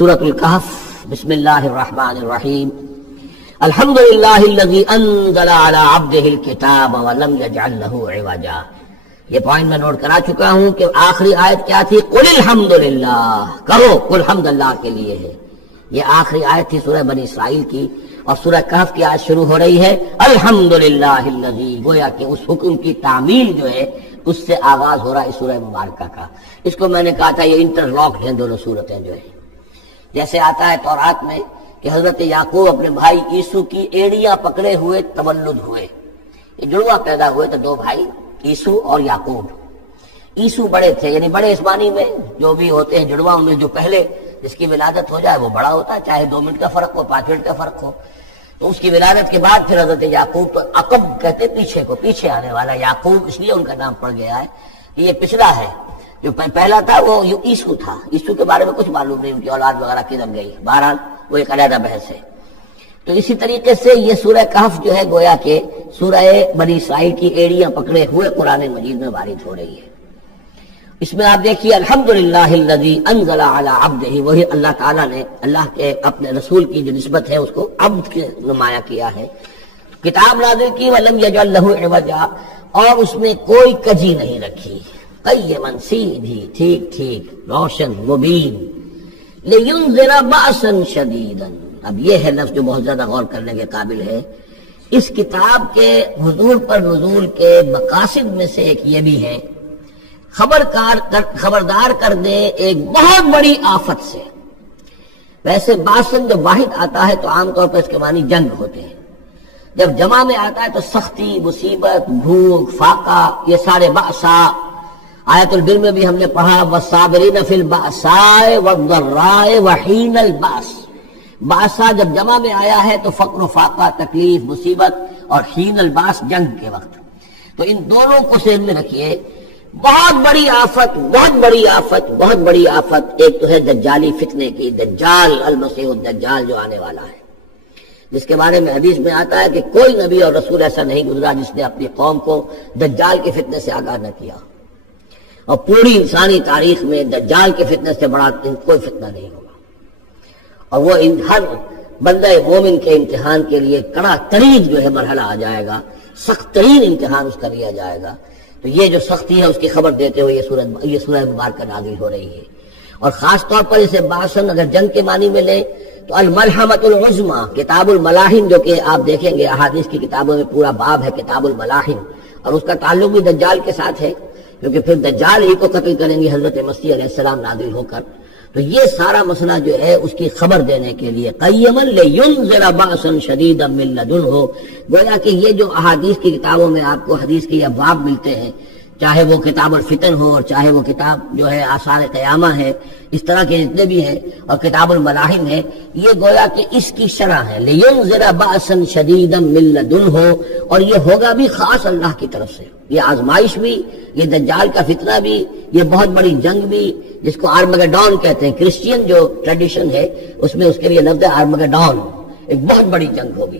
سورۃ الکہف۔ بسم اللہ الرحمن الرحیم۔ الحمد للہ الذی انزل علی عبدہ الکتاب ولم یجعل لہ عوجا۔ یہ پوائنٹ میں نوٹ کرا چکا ہوں کہ آخری آیت کیا تھی؟ قل الحمد للہ، کہو قل حمد اللہ کے لیے ہے۔ یہ آخری آیت تھی سورہ بنی اسرائیل کی، اور سورہ کہف کی آیت شروع ہو رہی ہے الحمد للہ الذی، گویا کہ اس حکم کی تعمیل جو ہے اس سے آغاز ہو رہا ہے سورہ مبارکہ کا۔ اس کو میں نے کہا تھا یہ انٹرلاکڈ ہیں دونوں صورتیں جو ہیں، جیسے آتا ہے تورات میں کہ حضرت یعقوب اپنے بھائی عیسو کی ایڑیاں پکڑے ہوئے تولد ہوئے، یہ جڑواں پیدا ہوئے تو دو بھائی عیسو اور یعقوب۔ عیسو بڑے تھے، یعنی بڑے اس معنی میں جو بھی ہوتے ہیں جڑواں میں جو پہلے جس کی ولادت ہو جائے وہ بڑا ہوتا ہے، چاہے 2 منٹ کا فرق ہو 5 منٹ کا فرق ہو۔ تو اس کی ولادت کے بعد پھر حضرت یعقوب تو عقب کہتے پیچھے کو، پیچھے آنے والا یعقوب اس لیے ان کا نام پڑ گیا ہے کہ یہ پچھلا ہے۔ جو پہلا تھا وہ عیسو تھا، عیسو کے بارے میں کچھ معلوم نہیں ان کی اولاد وغیرہ کدھر گئی، بہرحال وہ ایک علیحدہ بحث ہے۔ تو اسی طریقے سے یہ سورہ کہف جو ہے گویا کہ سورہ بنی اسرائیل کی ایڑیاں پکڑے ہوئے قرآن مجید میں وارد ہو رہی ہے۔ اس میں آپ دیکھیے الحمدللہ الذی انزل علی عبدہ، وہی اللہ تعالیٰ نے اللہ کے اپنے رسول کی جو نسبت ہے اس کو عبد کے نمایاں کیا ہے، کتاب نازل کی ولم یجعل لہ عوجا، اور اس میں کوئی کجی نہیں رکھی، قیما سیدھی ٹھیک ٹھیک روشن مبین، لینذر بأسا شدیدا۔ اب یہ ہے لفظ جو بہت زیادہ غور کرنے کے قابل ہے۔ اس کتاب کے حضور پر نزول کے مقاصد میں سے ایک یہ بھی ہے خبردار کر دے ایک بہت بڑی آفت سے۔ ویسے باسن جب واحد آتا ہے تو عام طور پر اس کے معنی جنگ ہوتے ہیں، جب جمع میں آتا ہے تو سختی، مصیبت، بھوک، فاقہ، یہ سارے بأسا۔ آیت البر میں بھی ہم نے پڑھا والصابرین فی البأساء والضراء وحین البأس۔ بأسا جب جمع میں آیا ہے تو فقر و فاقہ، تکلیف، مصیبت، اور حین الباس جنگ کے وقت۔ تو ان دونوں کو ذہن میں رکھیے، بہت بڑی آفت، بہت بڑی آفت، بہت بڑی آفت۔ ایک تو ہے دجالی فتنے کی، دجال المسیح الدجال جو آنے والا ہے، جس کے بارے میں حدیث میں آتا ہے کہ کوئی نبی اور رسول ایسا نہیں گزرا جس نے اپنی قوم کو دجال کے فتنے سے آگاہ نہ کیا، اور پوری انسانی تاریخ میں دجال کے فتنے سے بڑا کوئی فتنہ نہیں ہوگا، اور وہ ہر بندہ مومن کے امتحان کے لیے کڑا ترین جو ہے مرحلہ آ جائے گا، سخت ترین امتحان اس کا لیا جائے گا۔ تو یہ جو سختی ہے اس کی خبر دیتے ہوئے یہ سورہ مبارکہ نازل ہو رہی ہے، اور خاص طور پر اسے باسن اگر جنگ کے معنی میں لیں تو الملحمۃ العظمیٰ، کتاب الملاحم جو کہ آپ دیکھیں گے احادیث کی کتابوں میں پورا باب ہے کتاب الملاحم، اور اس کا تعلق بھی دجال کے ساتھ ہے، کیونکہ پھر دجال ہی کو قتل کریں گے حضرت مسیح علیہ السلام نازل ہو کر۔ تو یہ سارا مسئلہ جو ہے اس کی خبر دینے کے لیے قیما لینذر بأسا شدیدا من لدنہ، گویا کہ یہ جو احادیث کی کتابوں میں آپ کو حدیث کے ابواب ملتے ہیں، چاہے وہ کتاب الفتن ہو اور چاہے وہ کتاب جو ہے آثار قیامہ ہے، اس طرح کے جتنے بھی ہیں، اور کتاب الملاحم ہے، یہ گویا کہ اس کی شرح ہے لینذر بأسا شدیدا من لدنہ، اور یہ ہوگا بھی خاص اللہ کی طرف سے، یہ آزمائش بھی، یہ دجال کا فتنہ بھی، یہ بہت بڑی جنگ بھی، جس کو آرمگڈون کہتے ہیں، کرسچین جو ٹریڈیشن ہے اس میں اس کے لیے لفظ آرمگڈون، ایک بہت بڑی جنگ ہوگی۔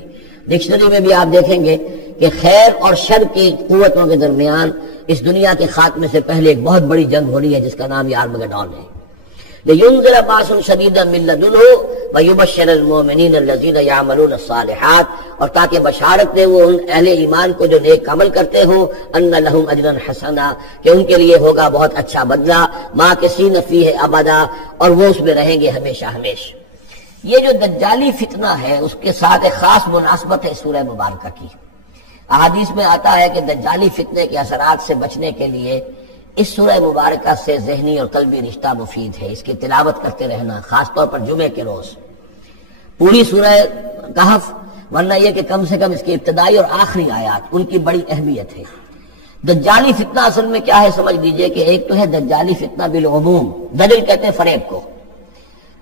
ڈکشنری میں بھی آپ دیکھیں گے کہ خیر اور شر کی قوتوں کے درمیان اس دنیا کے خاتمے سے پہلے ایک بہت بڑی جنگ ہو رہی ہے جس کا نام یہ آرمگڈون ہے۔ لینذر بأسا شدیدا من لدنہ ویبشر المؤمنین الذین یعملون الصالحات، اور تاکہ بشارت دے وہ ان اہل ایمان کو جو نیک عمل کرتے ہوں، ان لہم اجرا حسنا، کہ ان کے لیے ہوگا بہت اچھا بدلہ، ماکثین فیہ ابدا، اور وہ اس میں رہیں گے ہمیشہ ہمیشہ۔ یہ جو دجالی فتنہ ہے اس کے ساتھ ایک خاص مناسبت ہے سورہ مبارکہ کی۔ احادیث میں آتا ہے کہ دجالی فتنے کے اثرات سے بچنے کے لیے اس سورہ مبارکہ سے ذہنی اور قلبی رشتہ مفید ہے، اس کی تلاوت کرتے رہنا، خاص طور پر جمعے کے روز پوری سورہ کہف، ورنہ یہ کہ کم سے کم اس کی ابتدائی اور آخری آیات ان کی بڑی اہمیت ہے۔ دجالی فتنہ اصل میں کیا ہے سمجھ لیجئے کہ ایک تو ہے دجالی فتنہ بالعموم، دجل کہتے ہیں فریب کو،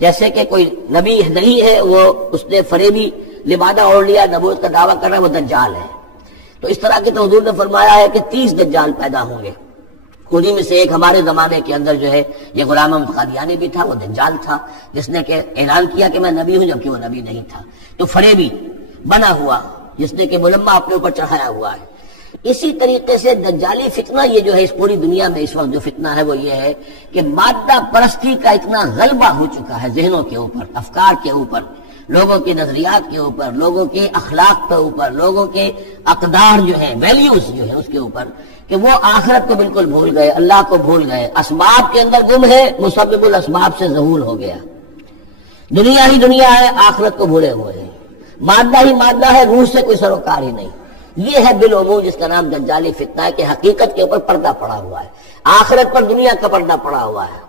جیسے کہ کوئی نبی ہے وہ اس نے فریبی لبادہ اوڑھ لیا، نبوت کا دعویٰ کر رہا ہے، وہ دجال ہے۔ تو اس طرح کی تو حضور نے فرمایا ہے کہ 30 دجال پیدا ہوں گے، انہی میں سے ایک ہمارے زمانے کے اندر جو ہے یہ غلام احمد قادیانی بھی تھا، وہ دجال تھا جس نے کہ اعلان کیا کہ میں نبی ہوں جبکہ وہ نبی نہیں تھا۔ تو فریبی بنا ہوا جس نے کہ ملمہ اپنے اوپر چڑھایا ہوا ہے۔ اسی طریقے سے دجالی فتنہ یہ جو ہے اس پوری دنیا میں اس وقت جو فتنہ ہے وہ یہ ہے کہ مادہ پرستی کا اتنا غلبہ ہو چکا ہے ذہنوں کے اوپر، افکار کے اوپر، لوگوں کے نظریات کے اوپر، لوگوں کے اخلاق کے اوپر، لوگوں کے اقدار جو ہیں، ویلیوز جو ہیں اس کے اوپر، کہ وہ آخرت کو بالکل بھول گئے، اللہ کو بھول گئے، اسباب کے اندر گم ہے، مسبب الاسباب سے ظہور ہو گیا، دنیا ہی دنیا ہے، آخرت کو بھولے ہوئے ہیں، مادہ ہی مادہ ہے، روح سے کوئی سروکار ہی نہیں۔ یہ ہے بالعموم جس کا نام دجالی فتنہ ہے کہ حقیقت کے اوپر پردہ پڑا ہوا ہے، آخرت پر دنیا کا پردہ پڑا ہوا ہے۔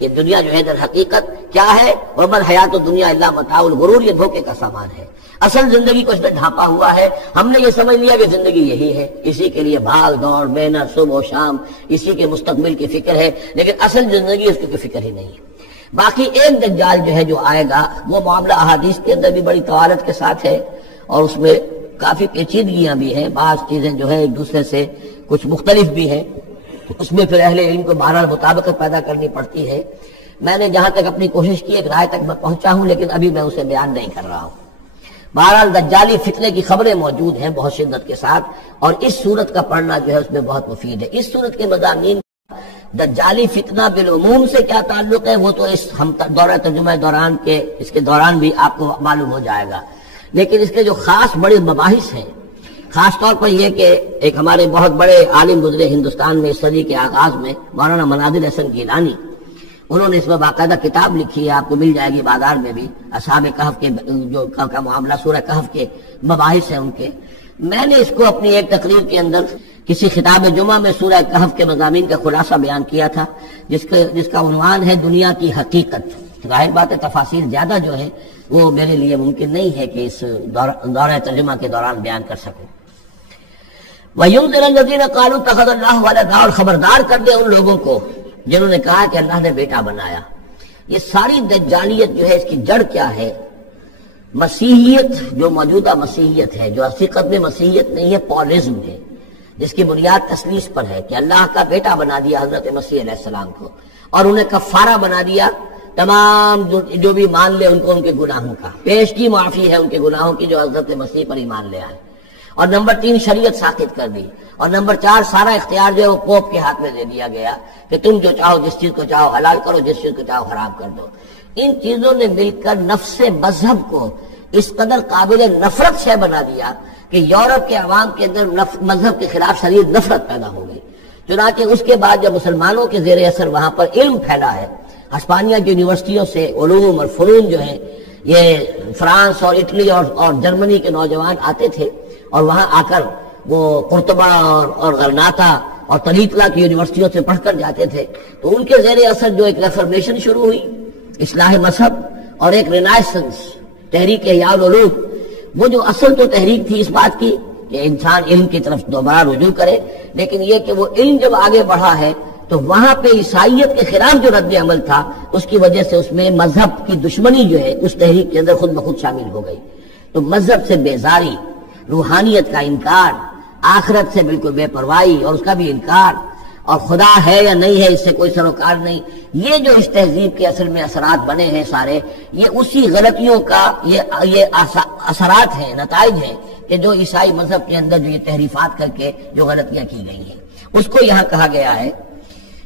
یہ دنیا جو ہے در حقیقت کیا ہے؟ وَمَا الْحَيَاةُ الدُّنْيَا إِلَّا مَتَاعُ الْغُرُورِ، یہ دھوکے کا سامان ہے۔ اصل زندگی کو اس نے ڈھانپا ہوا ہے، ہم نے یہ سمجھ لیا کہ زندگی یہی ہے، اسی کے لیے بھاگ دوڑ محنت صبح و شام، اسی کے مستقبل کی فکر ہے، لیکن اصل زندگی اس کی کوئی فکر ہی نہیں ہے۔ باقی ایک دجال جو ہے جو آئے گا وہ معاملہ احادیث کے اندر بھی بڑی طوالت کے ساتھ ہے اور اس میں کافی پیچیدگیاں بھی ہیں، بعض چیزیں جو ہے ایک دوسرے سے کچھ مختلف بھی ہیں، اس میں پھر اہل علم کو بہرحال مطابقت پیدا کرنی پڑتی ہے۔ میں نے جہاں تک اپنی کوشش کی ایک رائے تک میں پہنچا ہوں، لیکن ابھی میں اسے بیان نہیں کر رہا ہوں۔ بہرحال دجالی فتنے کی خبریں موجود ہیں بہت شدت کے ساتھ، اور اس صورت کا پڑھنا جو ہے اس میں بہت مفید ہے۔ اس صورت کے مضامین دجالی فتنہ بالعموم سے کیا تعلق ہے وہ تو اس ہم دورہ ترجمہ دوران کے اس کے دوران بھی آپ کو معلوم ہو جائے گا، لیکن اس کے جو خاص بڑے مباحث ہیں، خاص طور پر یہ کہ ایک ہمارے بہت بڑے عالم گزرے ہندوستان میں اس صدی کے آغاز میں، مولانا مناظر حسن گیلانی، انہوں نے اس میں باقاعدہ کتاب لکھی ہے، آپ کو مل جائے گی بازار میں بھی، اصحاب کہف کے جو کا معاملہ سورہ کہف کے مباحث ہیں ان کے۔ میں نے اس کو اپنی ایک تقریر کے اندر کسی خطاب جمعہ میں سورہ کہف کے مضامین کا خلاصہ بیان کیا تھا، جس کا عنوان ہے دنیا کی حقیقت۔ ظاہر بات ہے تفاصیل زیادہ جو ہے وہ میرے لیے ممکن نہیں ہے کہ اس دورہ ترجمہ کے دوران بیان کر سکوں۔ وَيُنذِرَ الَّذِينَ قَالُوا اتَّخَذَ اللَّهُ وَلَدًا، اور خبردار کر دے ان لوگوں کو جنہوں نے کہا کہ اللہ نے بیٹا بنایا۔ یہ ساری دجالیت جو ہے اس کی جڑ کیا ہے؟ مسیحیت، جو موجودہ مسیحیت ہے، جو حقیقت میں مسیحیت نہیں ہے، پولزم ہے، جس کی بنیاد تثلیث پر ہے کہ اللہ کا بیٹا بنا دیا حضرت مسیح علیہ السلام کو، اور انہیں کفارہ بنا دیا تمام جو بھی مان لے ان کو ان کے گناہوں کا، پیش کی معافی ہے ان کے گناہوں کی جو حضرت مسیح پر ایمان لے آئے، اور نمبر 3 شریعت ساقط کر دی، اور نمبر 4 سارا اختیار جو ہے وہ پوپ کے ہاتھ میں دے دیا گیا کہ تم جو چاہو جس چیز کو چاہو حلال کرو، جس چیز کو چاہو حرام کر دو۔ ان چیزوں نے مل کر نفس مذہب کو اس قدر قابل نفرت سے بنا دیا کہ یورپ کے عوام کے اندر مذہب کے خلاف شدید نفرت پیدا ہو گئی۔ چنانچہ اس کے بعد جب مسلمانوں کے زیر اثر وہاں پر علم پھیلا ہے، ہسپانیہ کی یونیورسٹیوں سے علوم اور فنون جو ہیں یہ فرانس اور اٹلی اور جرمنی کے نوجوان آتے تھے، اور وہاں آ کر وہ قرطبہ اور غرناطہ اور طلیطلہ کی یونیورسٹیوں سے پڑھ کر جاتے تھے، تو ان کے زیر اثر جو ایک ریفارمیشن شروع ہوئی، اصلاح مذہب، اور ایک رینائسنس، تحریک احیاء العلوم، وہ جو اصل تو تحریک تھی اس بات کی کہ انسان علم کی طرف دوبارہ رجوع کرے، لیکن یہ کہ وہ علم جب آگے بڑھا ہے تو وہاں پہ عیسائیت کے خلاف جو رد عمل تھا اس کی وجہ سے اس میں مذہب کی دشمنی جو ہے اس تحریک کے اندر خود بخود شامل ہو گئی۔ تو مذہب سے بیزاری، روحانیت کا انکار، آخرت سے بالکل بے پرواہی اور اس کا بھی انکار، اور خدا ہے یا نہیں ہے اس سے کوئی سروکار نہیں، یہ جو اس تہذیب کے اصل میں اثرات بنے ہیں سارے، یہ اسی غلطیوں کا یہ اثرات ہیں، نتائج ہیں کہ جو عیسائی مذہب کے اندر جو یہ تحریفات کر کے جو غلطیاں کی گئی ہیں، اس کو یہاں کہا گیا ہے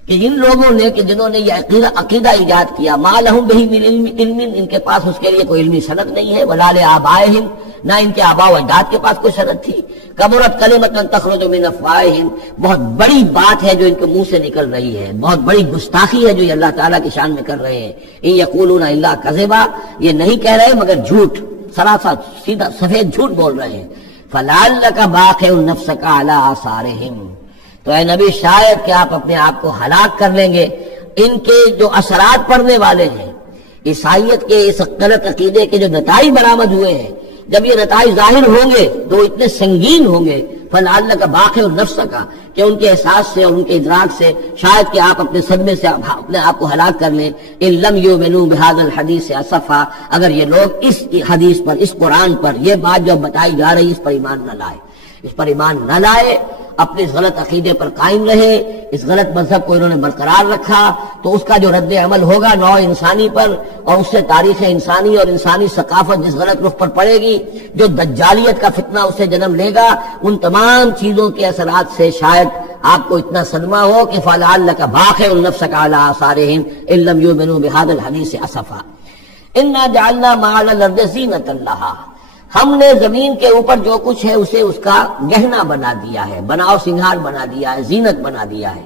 کہ ان لوگوں نے کہ جنہوں نے یہ عقیدہ ایجاد کیا، ما لہم بہ من علم، ان کے پاس اس کے لیے کوئی علمی سند نہیں ہے، ولا لآبائہم، نہ ان کے آباء و اجداد کے پاس کوئی سند تھی، کبرت کلمۃ تخرج من افواہہم، بہت بڑی بات ہے جو ان کے منہ سے نکل رہی ہے، بہت بڑی گستاخی ہے جو یہ اللہ تعالیٰ کی شان میں کر رہے ہیں، ان یقولون الا کذبا، یہ نہیں کہہ رہے مگر جھوٹ، سراسر سیدھا سفید جھوٹ بول رہے ہیں، فلعلک باخع نفسک علی آثارہم، تو اے نبی شاید کہ آپ اپنے آپ کو ہلاک کر لیں گے ان کے جو اثرات پڑنے والے ہیں، عیسائیت کے اس غلط عقیدے کے جو نتائج برآمد ہوئے ہیں، جب یہ نتائج ظاہر ہوں گے تو اتنے سنگین ہوں گے، فلعلک باخع نفسک، کہ ان کے احساس سے اور ان کے ادراک سے شاید کہ آپ اپنے صدمے سے اپنے آپ کو ہلاک کر لیں، ان لم یؤمنوا بہذا الحدیث اسفا، اگر یہ لوگ اس حدیث پر، اس قرآن پر، یہ بات جو بتائی جا رہی اس پر ایمان نہ لائے، اس پر ایمان نہ لائے اپنے اس غلط عقیدے پر قائم رہے، اس غلط مذہب کو انہوں نے برقرار رکھا، تو اس کا جو رد عمل ہوگا نوع انسانی پر، اور اس سے تاریخ انسانی اور انسانی ثقافت جس غلط رخ پر پڑے گی، جو دجالیت کا فتنہ اسے جنم لے گا، ان تمام چیزوں کے اثرات سے شاید آپ کو اتنا صدمہ ہو کہ فَلَعَلَّكَ بَاخِعٌ نَفْسَكَ عَلَىٰ آثَارِهِمْ إِن لَّمْ يُؤْمِنُوا بِهَٰذَا الْحَدِيثِ أَسَفًا إِنَّا جَعَلْنَا مَا عَلَى الْأَرْضِ زِينَةً لَّهَا، ہم نے زمین کے اوپر جو کچھ ہے اسے اس کا گہنا بنا دیا ہے، بناؤ سنگھار بنا دیا ہے، زینت بنا دیا ہے۔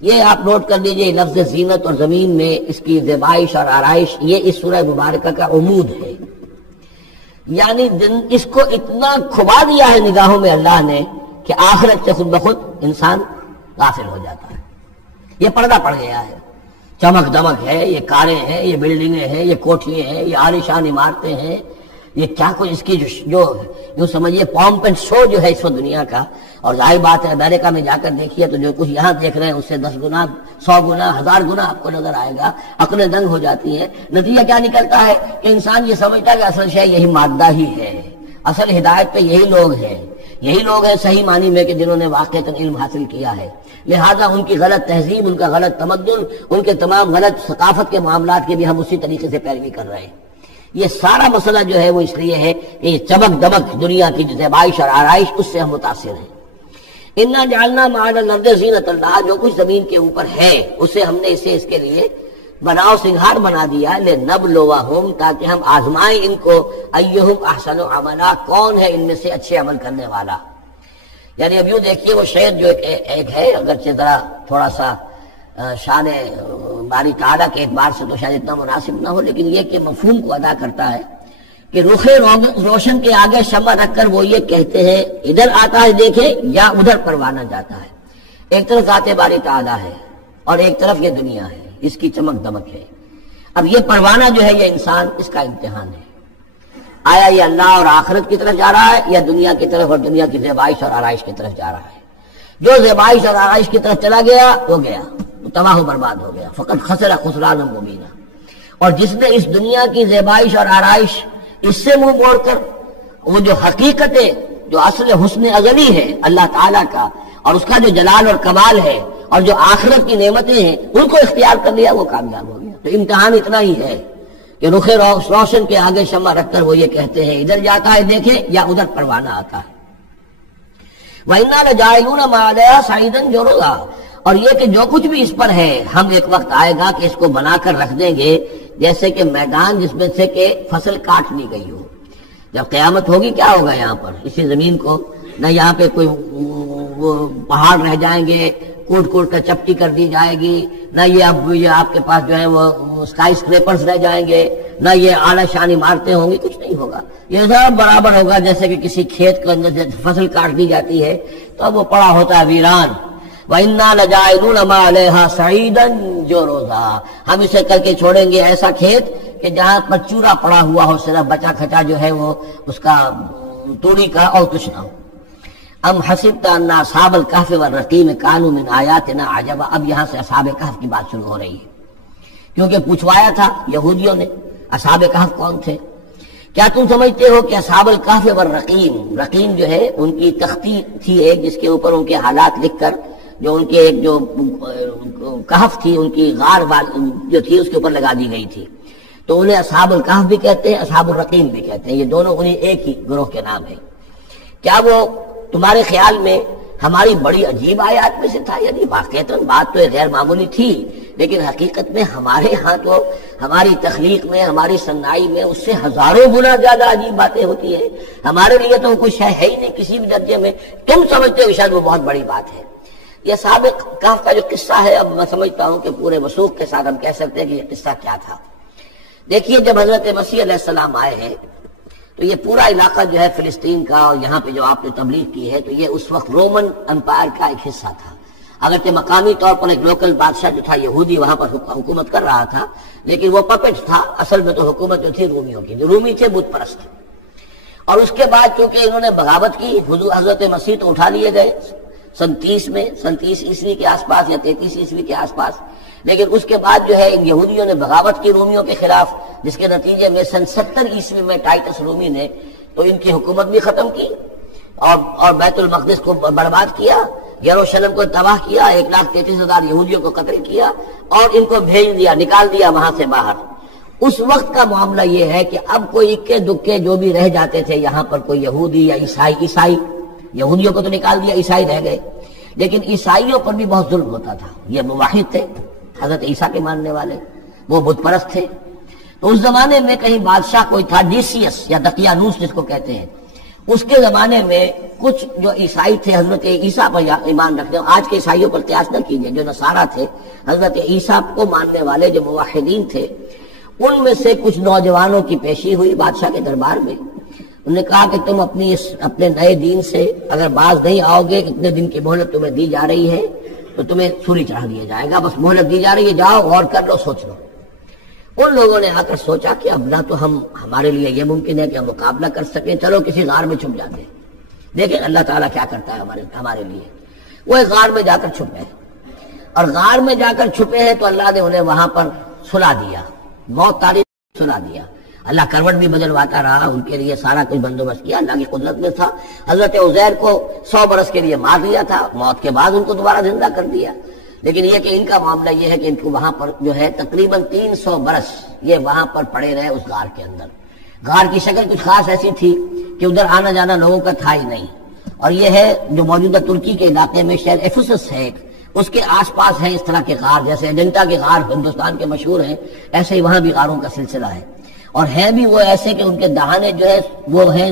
یہ آپ نوٹ کر لیجئے، لفظ زینت اور زمین میں اس کی زیبائش اور آرائش، یہ اس سورہ مبارکہ کا عمود ہے، یعنی اس کو اتنا کھبا دیا ہے نگاہوں میں اللہ نے کہ آخرت سے خود بخود انسان غافل ہو جاتا ہے۔ یہ پردہ پڑ گیا ہے، چمک دمک ہے، یہ کاریں ہیں، یہ بلڈنگیں ہیں، یہ کوٹھیاں ہیں، یہ عالیشان عمارتیں ہیں، یہ کیا کوئی اس کی جو یوں سمجھیے پومپ اینڈ شو جو ہے اس وقت دنیا کا، اور ظاہر بات ہے امریکہ میں جا کر دیکھیے تو جو کچھ یہاں دیکھ رہے ہیں اس سے 10 گنا 100 گنا 1000 گنا آپ کو نظر آئے گا، عقلیں دنگ ہو جاتی ہیں۔ نتیجہ کیا نکلتا ہے کہ انسان یہ سمجھتا ہے کہ اصل شے یہی مادہ ہی ہے، اصل ہدایت پہ یہی لوگ ہیں، یہی لوگ ہیں صحیح معنی میں کہ جنہوں نے واقعتاً علم حاصل کیا ہے، لہذا ان کی غلط تہذیب، ان کا غلط تمدن، ان کے تمام غلط ثقافت کے معاملات کے بھی ہم اسی طریقے سے پیروی کر رہے ہیں۔ یہ سارا مسئلہ جو ہے وہ اس لیے ہے کہ یہ چمک دمک دنیا کی زیبائش اور آرائش اس سے ہم متاثر ہیں۔ اِنَّا جَعَلْنَا مَا عَلَى الْأَرْضِ زِينَةً لَهَا، جو کچھ زمین کے اوپر ہے اسے ہم نے اسے اس کے لیے بناؤ سنگھار بنا دیا، لِنَبْلُوَهُمْ، تاکہ ہم آزمائیں ان کو، أَيُّهُمْ أَحْسَنُ عَمَلًا، کون ہے ان میں سے اچھے عمل کرنے والا۔ یعنی اب یوں دیکھیے وہ شعر جو ایک ہے، اگرچہ ذرا تھوڑا سا شان باری تعالیٰ کے اعتبار سے تو شاید اتنا مناسب نہ ہو، لیکن یہ کہ مفہوم کو ادا کرتا ہے کہ رخ روشن کے آگے شمع رکھ کر وہ یہ کہتے ہیں ادھر آتا ہے دیکھے یا ادھر پروانہ جاتا ہے۔ ایک طرف ذات باری تعالیٰ ہے اور ایک طرف یہ دنیا ہے، اس کی چمک دمک ہے۔ اب یہ پروانہ جو ہے یہ انسان، اس کا امتحان ہے، آیا یہ اللہ اور آخرت کی طرف جا رہا ہے یا دنیا کی طرف اور دنیا کی زیبائش اور آرائش کی طرف جا رہا ہے۔ جو زیبائش اور آرائش کی طرف چلا گیا وہ گیا، تباہ و برباد ہو گیا، فقط خسر خسرانا مبینا۔ اور جس نے اس دنیا کی زیبائش اور آرائش اس سے منہ موڑ کر وہ جو حقیقت جو اصل حسن ازلی ہے اللہ تعالیٰ کا، اور اس کا جو جلال اور کمال ہے، اور جو آخرت کی نعمتیں ہیں ان کو اختیار کر لیا، وہ کامیاب ہو گیا۔ تو امتحان اتنا ہی ہے کہ رخ روشن کے آگے شمع رکھ کر وہ یہ کہتے ہیں ادھر جاتا ہے دیکھے یا ادھر پروانہ آتا ہے۔ وَإِنَّا لَجَاعِلُونَ مَا عَلَيْهَا صَعِيدًا جُرُزًا، اور یہ کہ جو کچھ بھی اس پر ہے ہم ایک وقت آئے گا کہ اس کو بنا کر رکھ دیں گے جیسے کہ میدان جس میں سے کہ فصل کاٹ لی گئی ہو۔ جب قیامت ہوگی کیا ہوگا یہاں پر اسی زمین کو، نہ یہاں پہ کوئی وہ پہاڑ رہ جائیں گے کوٹ کوٹ کر چپٹی کر دی جائے گی، نہ یہ اب یہ آپ کے پاس جو ہے وہ اسکائی اسکریپرز رہ جائیں گے، نہ یہ اعلیٰ شان عمارتیں ہوں گی، کچھ نہیں ہوگا۔ یہ سب برابر ہوگا جیسے کہ کسی کھیت کے اندر فصل کاٹ دی جاتی ہے تو اب وہ پڑا ہوتا ہے ویران۔ وَإِنَّا لَجَاعِلُونَ مَا عَلَيْهَا صَعِيدًا جُرُزًا، ہم اسے کر کے چھوڑیں گے ایسا کھیت کہ جہاں پر چورا پڑا ہوا ہو، صرف بچا کھچا جو ہے وہ اس کا توڑی کا اور کچھ نہ ہو۔ ام حسبت ان اصحاب الکہف والرقیم کانوا من آیاتنا عجبا، اب یہاں سے اصحاب کہف کی بات شروع ہو رہی ہے، کیونکہ پوچھوایا تھا یہودیوں نے اصحاب کہف کون تھے۔ کیا تم سمجھتے ہو کہ اصحاب الکہف والرقیم، رقیم جو ہے ان کی تختی تھی ایک جس کے اوپر ان کے حالات لکھ کر، جو ان کے ایک جو کہف تھی ان کی غار جو تھی اس کے اوپر لگا دی گئی تھی، تو انہیں اصحاب الکہف بھی کہتے ہیں، اصحاب الرقیم بھی کہتے ہیں، یہ دونوں انہیں ایک ہی گروہ کے نام ہیں۔ کیا وہ تمہارے خیال میں ہماری بڑی عجیب آیات میں سے تھا؟ یعنی واقعتاً بات تو غیر معمولی تھی، لیکن حقیقت میں ہمارے ہاں تو ہماری تخلیق میں، ہماری صنائی میں اس سے ہزاروں گنا زیادہ عجیب باتیں ہوتی ہیں۔ ہمارے لیے تو کچھ ہے ہی نہیں کسی بھی درجے میں، تم سمجھتے ہو شاید وہ بہت بڑی بات ہے۔ یہ اصحاب کہف کا جو قصہ ہے اب میں سمجھتا ہوں کہ پورے وثوق کے ساتھ ہم کہہ سکتے ہیں کہ یہ قصہ کیا تھا۔ دیکھیے جب حضرت مسیح علیہ السلام آئے ہیں تو یہ پورا علاقہ جو ہے فلسطین کا اور یہاں پہ جو آپ نے تبلیغ کی ہے تو یہ اس وقت رومن امپائر کا ایک حصہ تھا، اگرچہ مقامی طور پر ایک لوکل بادشاہ جو تھا یہودی وہاں پر حکومت کر رہا تھا، لیکن وہ پپٹ تھا، اصل میں تو حکومت جو تھی رومیوں کی، جو رومی تھے بت پرست۔ اور اس کے بعد چونکہ انہوں نے بغاوت کی، حضرت مسیح تو اٹھا لیے گئے سن 30 عیسوی کے آس پاس یا 33 عیسوی کے آس پاس، لیکن اس کے بعد جو ہے ان یہودیوں نے بغاوت کی رومیوں کے خلاف، جس کے نتیجے میں سن 70 عیسوی میں ٹائٹس رومی نے تو ان کی حکومت بھی ختم کی، اور بیت المقدس کو برباد کیا، یروشلم کو تباہ کیا، 1,33,000 یہودیوں کو قتل کیا اور ان کو بھیج دیا، نکال دیا وہاں سے باہر۔ اس وقت کا معاملہ یہ ہے کہ اب کوئی اکے دکے جو بھی رہ جاتے تھے یہاں پر، کوئی یہودی یا عیسائی، یہودیوں کو تو نکال دیا، عیسائی رہ گئے، لیکن عیسائیوں پر بھی بہت ظلم ہوتا تھا۔ یہ موحد تھے، حضرت عیسیٰ کے ماننے والے، وہ بت پرست تھے۔ تو اس زمانے میں کہیں بادشاہ کوئی تھا، ڈیسیس یا دقیانوس جس کو کہتے ہیں، اس کے زمانے میں کچھ جو عیسائی تھے حضرت عیسیٰ پر ایمان رکھتے ہیں، آج کے عیسائیوں پر قیاس نہ کیجیے، جو نصارہ تھے حضرت عیسیٰ کو ماننے والے جو موحدین تھے، ان میں سے کچھ نوجوانوں کی پیشی ہوئی بادشاہ کے دربار میں۔ انہوں نے کہا کہ تم اپنے نئے دین سے اگر باز نہیں آؤ گے، اتنے دن کی مہلت تمہیں دی جا رہی ہے تو تمہیں سولی چڑھا دیا جائے گا، بس مہلت دی جا رہی ہے، جاؤ غور کر لو، سوچ لو۔ ان لوگوں نے آ کر سوچا کہ اب نہ تو ہمارے لیے یہ ممکن ہے کہ ہم مقابلہ کر سکیں، چلو کسی غار میں چھپ جاتے ہیں، دیکھیں اللہ تعالیٰ کیا کرتا ہے ہمارے لیے۔ وہ ایک غار میں جا کر چھپے، اور غار میں جا کر چھپے ہیں تو اللہ نے انہیں وہاں پر سلا دیا، موت تاریخ سنا دیا۔ اللہ کروٹ بھی بدلواتا رہا، ان کے لیے سارا کچھ بندوبست کیا، اللہ کی قدرت میں تھا۔ حضرت عزیر کو 100 برس کے لیے مار دیا تھا، موت کے بعد ان کو دوبارہ زندہ کر دیا۔ لیکن یہ کہ ان کا معاملہ یہ ہے کہ ان کو وہاں پر جو ہے تقریباً 300 برس یہ وہاں پر پڑے رہے اس غار کے اندر۔ غار کی شکل کچھ خاص ایسی تھی کہ ادھر آنا جانا لوگوں کا تھا ہی نہیں، اور یہ ہے جو موجودہ ترکی کے علاقے میں شہر ایفسس ہے، اس کے آس پاس ہیں اس طرح کے غار، جیسے اجنتا کے غار ہندوستان کے مشہور ہیں، ایسے ہی وہاں بھی غاروں کا سلسلہ ہے، اور ہیں بھی وہ ایسے کہ ان کے دہانے جو ہے وہ ہیں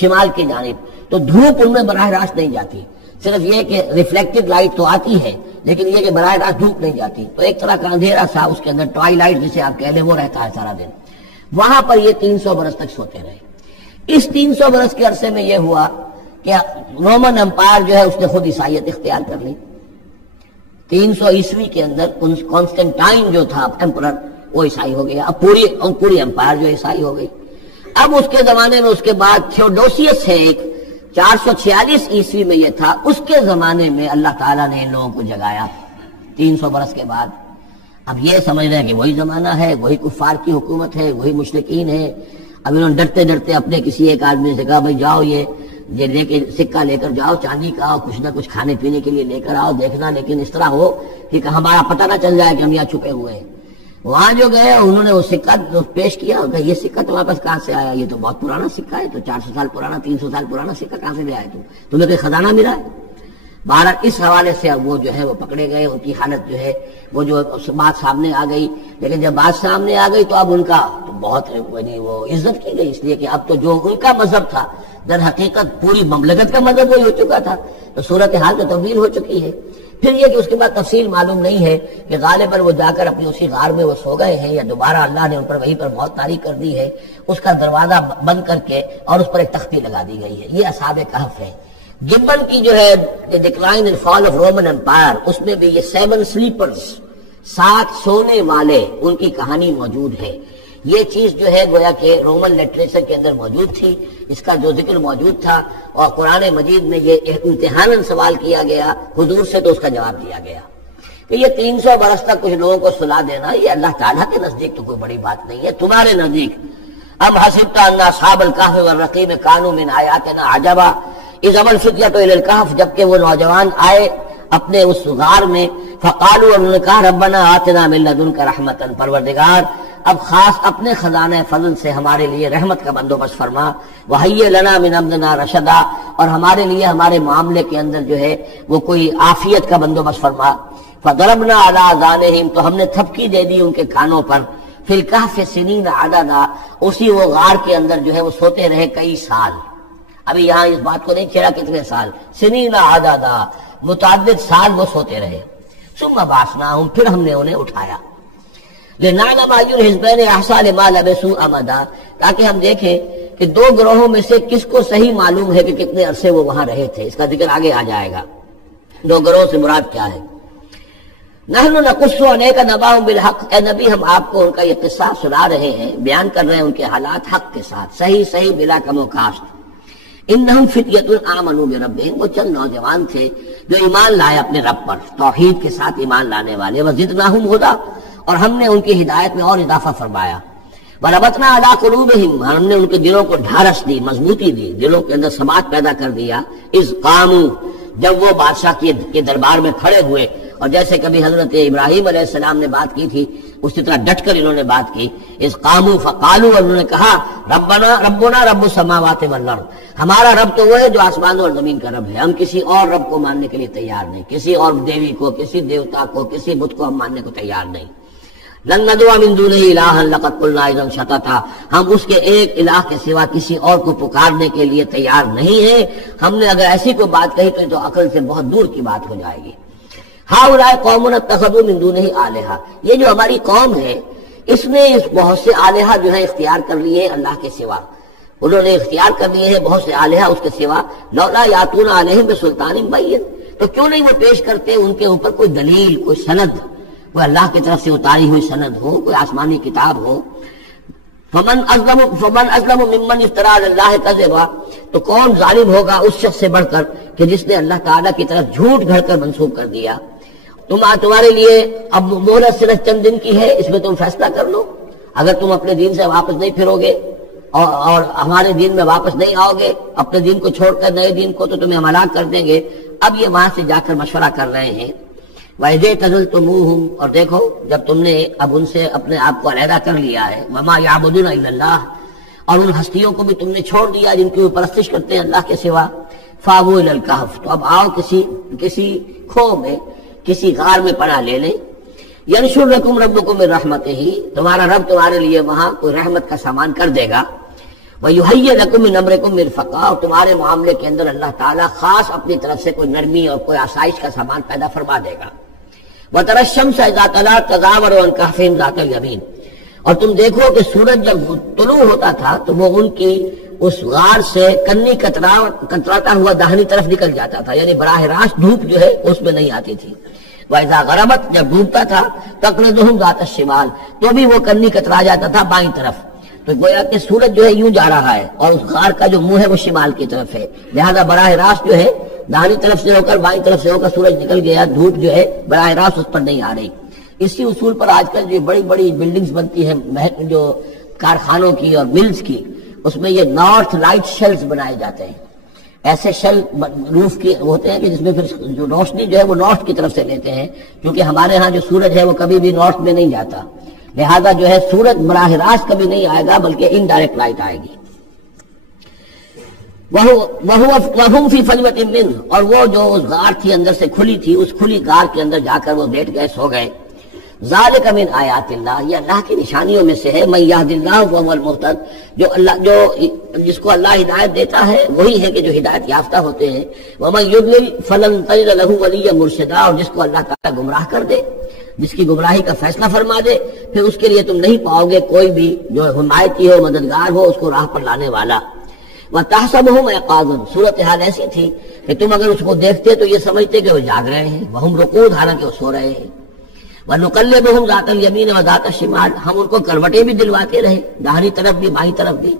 شمال کی جانب، تو دھوپ ان میں براہ راست نہیں جاتی، صرف یہ کہ ریفلیکٹڈ لائٹ تو آتی ہے لیکن یہ کہ براہ راست دھوپ نہیں جاتی، تو ایک طرح کا اندھیرا سا اس کے اندر ٹوائی لائٹ جسے آپ کہہ لیں وہ رہتا ہے سارا دن۔ وہاں پر یہ 300 برس تک سوتے رہے۔ اس 300 برس کے عرصے میں یہ ہوا کہ رومن امپائر جو ہے اس نے خود عیسائیت اختیار کر لی۔ 300 عیسوی کے اندر کانسٹنٹائن جو تھا ایمپرر وہ عیسائی ہو گیا، اب پوری امپائر جو عیسائی ہو گئی۔ اب اس کے زمانے میں اس کے بعد تھیوڈوسیس ہے ایک، 446 عیسوی میں یہ تھا، اس کے زمانے میں اللہ تعالیٰ نے ان لوگوں کو جگایا 300 برس کے بعد۔ اب یہ سمجھ رہے ہیں کہ وہی زمانہ ہے، وہی کفار کی حکومت ہے، وہی مشرکین ہے۔ اب انہوں نے ڈرتے ڈرتے اپنے کسی ایک آدمی سے کہا بھائی جاؤ یہ لے کے سکہ لے کر جاؤ، چاندی کا کچھ نہ کچھ کھانے پینے کے لیے لے کر آؤ، دیکھنا لیکن اس طرح ہو کہ ہمارا پتہ نہ چل جائے کہ ہم یہاں چھپے ہوئے ہیں۔ وہاں جو گئے انہوں نے وہ سکہ پیش کیا، یہ سکہ تو واپس کہاں سے آیا؟ یہ تو بہت پرانا سکہ ہے، تو 400 سال پرانا 300 سال پرانا سکہ کہاں سے لے آئے تمہیں کوئی خزانہ ملا ہے؟ بہرحال اس حوالے سے اب وہ جو ہے وہ پکڑے گئے، ان کی حالت جو ہے وہ جو بات سامنے آ گئی، لیکن جب بات سامنے آ گئی تو اب ان کا تو بہت وہ عزت کی گئی، اس لیے کہ اب تو جو ان کا مذہب تھا در حقیقت پوری مملکت کا مذہب وہی ہو چکا تھا، تو صورتحال تو تبدیل ہو چکی ہے۔ پھر یہ کہ اس کے بعد تفصیل معلوم نہیں ہے کہ غالباً وہ جا کر اپنی اسی غار میں وہ سو گئے ہیں یا دوبارہ اللہ نے ان پر وہیں پر موت طاری کر دی ہے، اس کا دروازہ بند کر کے اور اس پر ایک تختی لگا دی گئی ہے۔ یہ اصحاب کہف ہے۔ گبن کی جو ہے decline and fall of Roman empire, اس میں بھی یہ 7 سلیپرز، 7 سونے والے، ان کی کہانی موجود ہے۔ یہ چیز جو ہے گویا کہ رومن لٹریچر کے اندر موجود تھی، اس کا جو ذکر موجود تھا، اور قرآن مجید میں یہ امتحاناً سوال کیا گیا حضور سے، تو اس کا جواب دیا گیا کہ یہ 300 برس تک کچھ لوگوں کو سلا دینا یہ اللہ تعالیٰ کے نزدیک تو کوئی بڑی بات نہیں ہے، تمہارے نزدیک ام حسبت ان اصحاب الکہف والرقیم کانوا من آیاتنا عجبا اذ اوى الفتية الى الكهف، جبکہ وہ نوجوان آئے اپنے اس غار میں، فقالوا، انہوں نے کہا ربنا آتنا من لدنک رحمتا، پروردگار اب خاص اپنے خزانہ فضل سے ہمارے لیے رحمت کا بندوبست فرما، وہیئ لنا من امرنا رشدا، اور ہمارے لیے ہمارے معاملے کے اندر جو ہے وہ کوئی عافیت کا بندوبست فرما۔ فضربنا علی آذانہم، تو ہم نے تھپکی دے دی ان کے کانوں پر، فی الکہف سنین عددا، اسی وہ غار کے اندر جو ہے وہ سوتے رہے کئی سال۔ ابھی یہاں اس بات کو نہیں چھیڑا کتنے سال، سنین عددا، متعدد سال وہ سوتے رہے۔ ثم بعثناہم، پھر ہم نے انہیں اٹھایا، لنعلم ای الحزبین احصیٰ لما لبثوا امدا، تاکہ ہم دیکھیں کہ 2 گروہوں میں سے کس کو صحیح معلوم ہے کہ کتنے عرصے وہ وہاں رہے تھے۔ اس کا ذکر آگے آ جائے گا، 2 گروہ سے مراد کیا ہے۔ نحن نقص علیک نبأهم بالحق، اے نبی ہم آپ کو ان کا یہ قصہ سنا رہے ہیں، بیان کر رہے ہیں ان کے حالات حق کے ساتھ، صحیح بلا کم و کاشت۔ انہم فتیۃ آمنوا بربہم، وہ چند نوجوان تھے جو ایمان لائے اپنے رب پر، توحید کے ساتھ ایمان لانے والے، وزدناہم ہدی، اور ہم نے ان کی ہدایت میں اور اضافہ فرمایا۔ وربطنا علی قلوبہم، ہم نے ان کے دلوں کو ڈھارس دی، مضبوطی دی، دلوں کے اندر ثبات پیدا کر دیا، اذ قاموا، جب وہ بادشاہ کے دربار میں کھڑے ہوئے، اور جیسے کبھی حضرت ابراہیم علیہ السلام نے بات کی تھی اسی طرح ڈٹ کر انہوں نے بات کی، اذ قاموا فقالوا، اور انہوں نے کہا ربنا رب السماوات والارض، ہمارا رب تو وہ ہے جو آسمانوں اور زمین کا رب ہے، ہم کسی اور رب کو ماننے کے لیے تیار نہیں، کسی اور دیوی کو، کسی دیوتا کو، کسی بت کو ہم ماننے کو تیار نہیں، لن ندعو من دونہ الہا لقد قلنا اذا شططا، ہم اس کے ایک الہ کے سوا کسی اور کو پکارنے کے لیے تیار نہیں ہیں، ہم نے اگر ایسی کوئی بات کہی تو عقل سے بہت دور کی بات ہو جائے گی۔ ہؤلاء قوم اتخذوا من دونہ آلہہ، یہ جو ہماری قوم ہے اس نے بہت سے آلہہ جو ہے اختیار کر لیے اللہ کے سوا، انہوں نے اختیار کر لیے ہیں بہت سے آلہہ اس کے سوا، لولا یاتون علیہم بسلطان بین، تو کیوں نہیں وہ پیش کرتے ان کے اوپر کوئی دلیل، کوئی سند، کوئی اللہ کی طرف سے اتاری ہوئی سند ہو، کوئی آسمانی کتاب ہو۔ فمن ازلم ممن افترا علی اللہ کذبا، تو کون ظالم ہوگا اس شخص سے بڑھ کر کہ جس نے اللہ تعالیٰ کی طرف جھوٹ گھڑ کر منسوب کر دیا۔ تمہارے لیے اب مہلت صرف چند دن کی ہے، اس میں تم فیصلہ کر لو، اگر تم اپنے دین سے واپس نہیں پھرو گے اور ہمارے دین میں واپس نہیں آؤ گے، اپنے دین کو چھوڑ کر نئے دین کو، تو تمہیں ہم ہلاک کر دیں گے۔ اب یہ وہاں سے جا کر مشورہ کر رہے ہیں، وَإِذْ اعْتَزَلْتُمُوهُمْ، اور دیکھو جب تم نے اب ان سے اپنے آپ کو علیحدہ کر لیا ہے، وَمَا يَعْبُدُونَ إِلَّا اللَّهَ، اور ان ہستیوں کو بھی تم نے چھوڑ دیا جن کی وہ پرستش کرتے ہیں اللہ کے سوا، فَآوُوا إِلَى الْكَهْفِ، تو اب آؤ کسی کھو میں، کسی غار میں پناہ لے لیں، يَنشُرْ لَكُمْ رَبُّكُمْ مِنْ رَحْمَتِهِ، تمہارا رب تمہارے لیے وہاں کوئی رحمت کا سامان کر دے گا، وَيُهَيِّئْ لَكُم مِّنْ أَمْرِكُم مِّرْفَقًا، اور تمہارے معاملے کے اندر اللہ تعالیٰ خاص اپنی طرف سے کوئی نرمی اور کوئی آسائش کا سامان پیدا فرما دے گا۔ وَتَرَى الشَّمْسَ إِذَا طَلَعَتْ تَزَاوَرُ عَنْ كَهْفِهِمْ ذَاتَ الْيَمِينِ، اور تم دیکھو کہ سورج جب طلوع ہوتا تھا تو وہ ان کی اس غار سے کنی کتراتا ہوا داہنی طرف نکل جاتا تھا، یعنی براہ راست دھوپ جو ہے اس میں نہیں آتی تھی۔ وَإِذَا غَرَبَتْ، جب ڈوبتا تھا، تَقْرِضُهُمْ ذَاتَ الشِّمَالِ، تو بھی وہ کنی کترا جاتا تھا بائیں طرف، تو گویا کہ سورج جو ہے یوں جا رہا ہے اور اس غار کا جو منہ ہے وہ شمال کی طرف ہے، لہذا براہ راست جو ہے داہنی طرف سے ہو کر بائیں طرف سے ہو کر سورج نکل گیا، دھوپ جو ہے براہ راست اس پر نہیں آ رہی۔ اسی اصول پر آج کل جو بڑی بڑی بلڈنگز بنتی ہیں جو کارخانوں کی اور ملز کی، اس میں یہ نارتھ لائٹ شیلز بنائے جاتے ہیں، ایسے شیل روف کے ہوتے ہیں کہ جس میں پھر جو روشنی جو ہے وہ نارتھ کی طرف سے لیتے ہیں، کیونکہ ہمارے ہاں جو سورج ہے وہ کبھی بھی نارتھ میں نہیں جاتا، لہذا جو ہے سورج براہ راست کبھی نہیں آئے گا بلکہ انڈائریکٹ لائٹ آئے گی۔ وَهُمْ فِي فَجْوَةٍ مِّنْهُ، اور وہ جو اس غار تھی اندر سے کھلی تھی، اس کھلی غار کے اندر جا کر وہ بیٹھ گئے، سو گئے۔ ذَلِكَ مِنْ آیَاتِ اللَّهِ، یہ اللہ کی نشانیوں میں سے ہے، مَن يَهْدِ اللَّهُ فَهُوَ الْمُهْتَدِ، جس کو اللہ ہدایت دیتا ہے وہی ہے کہ جو ہدایت یافتہ ہوتے ہیں، وَمَن يُضْلِلْ فَلَن تَجِدَ لَهُ وَلِيًّا مُرْشِدًا، اور جس کو اللہ تعالیٰ گمراہ کر دے، جس کی گمراہی کا فیصلہ فرما دے، پھر اس کے لیے تم نہیں پاؤ گے کوئی بھی جو حمایتی ہو، مددگار ہو، اس کو راہ پر لانے والا۔ وَتَحْسَبُهُمْ أَيْقَاظًا، صورتحال ایسی تھی کہ تم اگر اس کو دیکھتے تو یہ سمجھتے کہ وہ جاگ رہے ہیں، وَهُمْ رُقُودٌ، حالانکہ وہ سو رہے ہیں۔ وَنُقَلِّبُهُمْ ذَاتَ الْيَمِينِ وَذَاتَ الشِّمَالِ، ہم ان کو کروٹیں بھی دلواتے رہے، داہنی طرف بھی بائیں طرف بھی،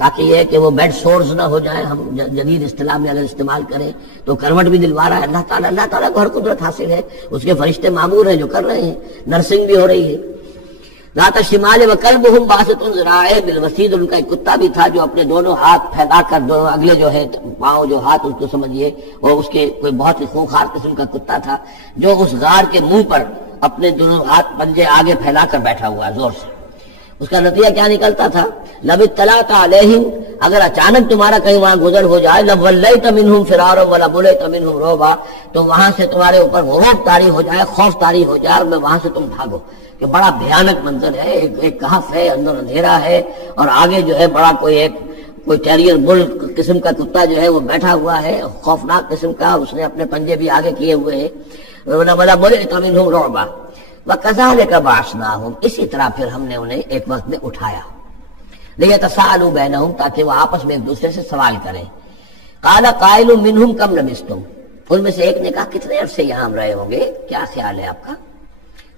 تاکہ یہ کہ وہ بیڈ سورز نہ ہو جائے، ہم جدید اصطلاح میں اگر استعمال کریں تو کروٹ بھی دلوا رہا ہے اللہ تعالیٰ۔ اللہ تعالیٰ کو ہر قدرت حاصل ہے، اس کے فرشتے معمور ہیں جو کر رہے ہیں، نرسنگ بھی ہو رہی ہے۔ ذات الشمال وکلبہم باسط ذراعیہ بالوسید، ان کا ایک کتا بھی تھا جو اپنے دونوں ہاتھ پھیلا کر، دونوں اگلے جو ہے پاؤں جو ہاتھ اس کو سمجھیے، اور اس کے کوئی بہت ہی خونخوار قسم کا کتا تھا جو اس غار کے منہ پر اپنے دونوں ہاتھ پنجے آگے پھیلا کر بیٹھا ہوا زور سے۔ اس کا نتیجہ کیا نکلتا تھا؟ لَوِ اطَّلَعْتَ عَلَيْهِمْ، اگر اچانک تمہارا کہیں وہاں گزر ہو جائے، لَوَلَّيْتَ مِنْهُمْ فِرَارًا وَلَمُلِئْتَ مِنْهُمْ رُعْبًا، تو وہاں سے تمہارے اوپر رعب طاری ہو جائے، خوف طاری ہو جائے، اور میں وہاں سے تم بھاگو، کہ بڑا بھیانک منظر ہے، ایک کہف ہے، اندر اندھیرا ہے، اور آگے جو ہے بڑا کوئی ٹیریئر بل قسم کا کتا جو ہے وہ بیٹھا ہوا ہے، خوفناک قسم کا، اس نے اپنے پنجے بھی آگے کیے ہوئے ہیں۔ وَلَمُلِئْتَ مِنْهُمْ رُعْبًا وَكَذَلِكَ بَعَثْنَاهُمْ، اسی طرح پھر ہم نے انہیں ایک وقت میں اٹھایا، لِيَتَسَاءَلُوا بَيْنَهُمْ، تاکہ وہ آپس میں ایک دوسرے سے سوال کریں۔ قَالَ قَائِلٌ مِّنْهُمْ كَمْ لَبِثْتُمْ، ان میں سے ایک نے کہا کتنے عرصے یہاں ہم رہے ہوں گے، کیا خیال ہے آپ کا؟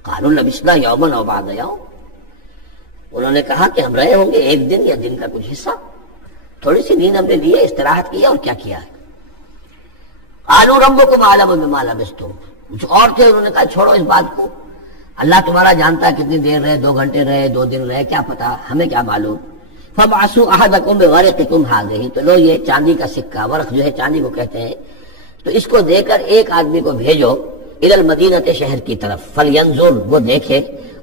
قَالُوا لَبِثْنَا يَوْمًا أَوْ بَعْضَ يَوْمٍ، انہوں نے کہا کہ ہم رہے ہوں گے ایک دن یا دن کا کچھ حصہ، تھوڑی سی نیند ہم نے لی ہے، استراحت کی اور کیا کیا ہے۔ قَالُوا رَبُّكُمْ أَعْلَمُ بِمَا لَبِثْتُمْ، کچھ اور تھے، انہوں نے کہا چھوڑو اس بات کو، اللہ تمہارا جانتا ہے کتنی دیر رہے، 2 گھنٹے رہے، 2 دن رہے، کیا پتا، ہمیں کیا معلوم۔ فَبْعَثُوا أَحَدَكُمْ بِوَرِقِكُمْ هَٰذِهِ، تو لو یہ چاندی کا سکہ، ورق جو ہے چاندی کو کہتے ہیں، تو اس کو دے کر ایک آدمی کو بھیجو الی المدینہ، شہر کی طرف، فَلْيَنظُرْ، وہ دیکھے،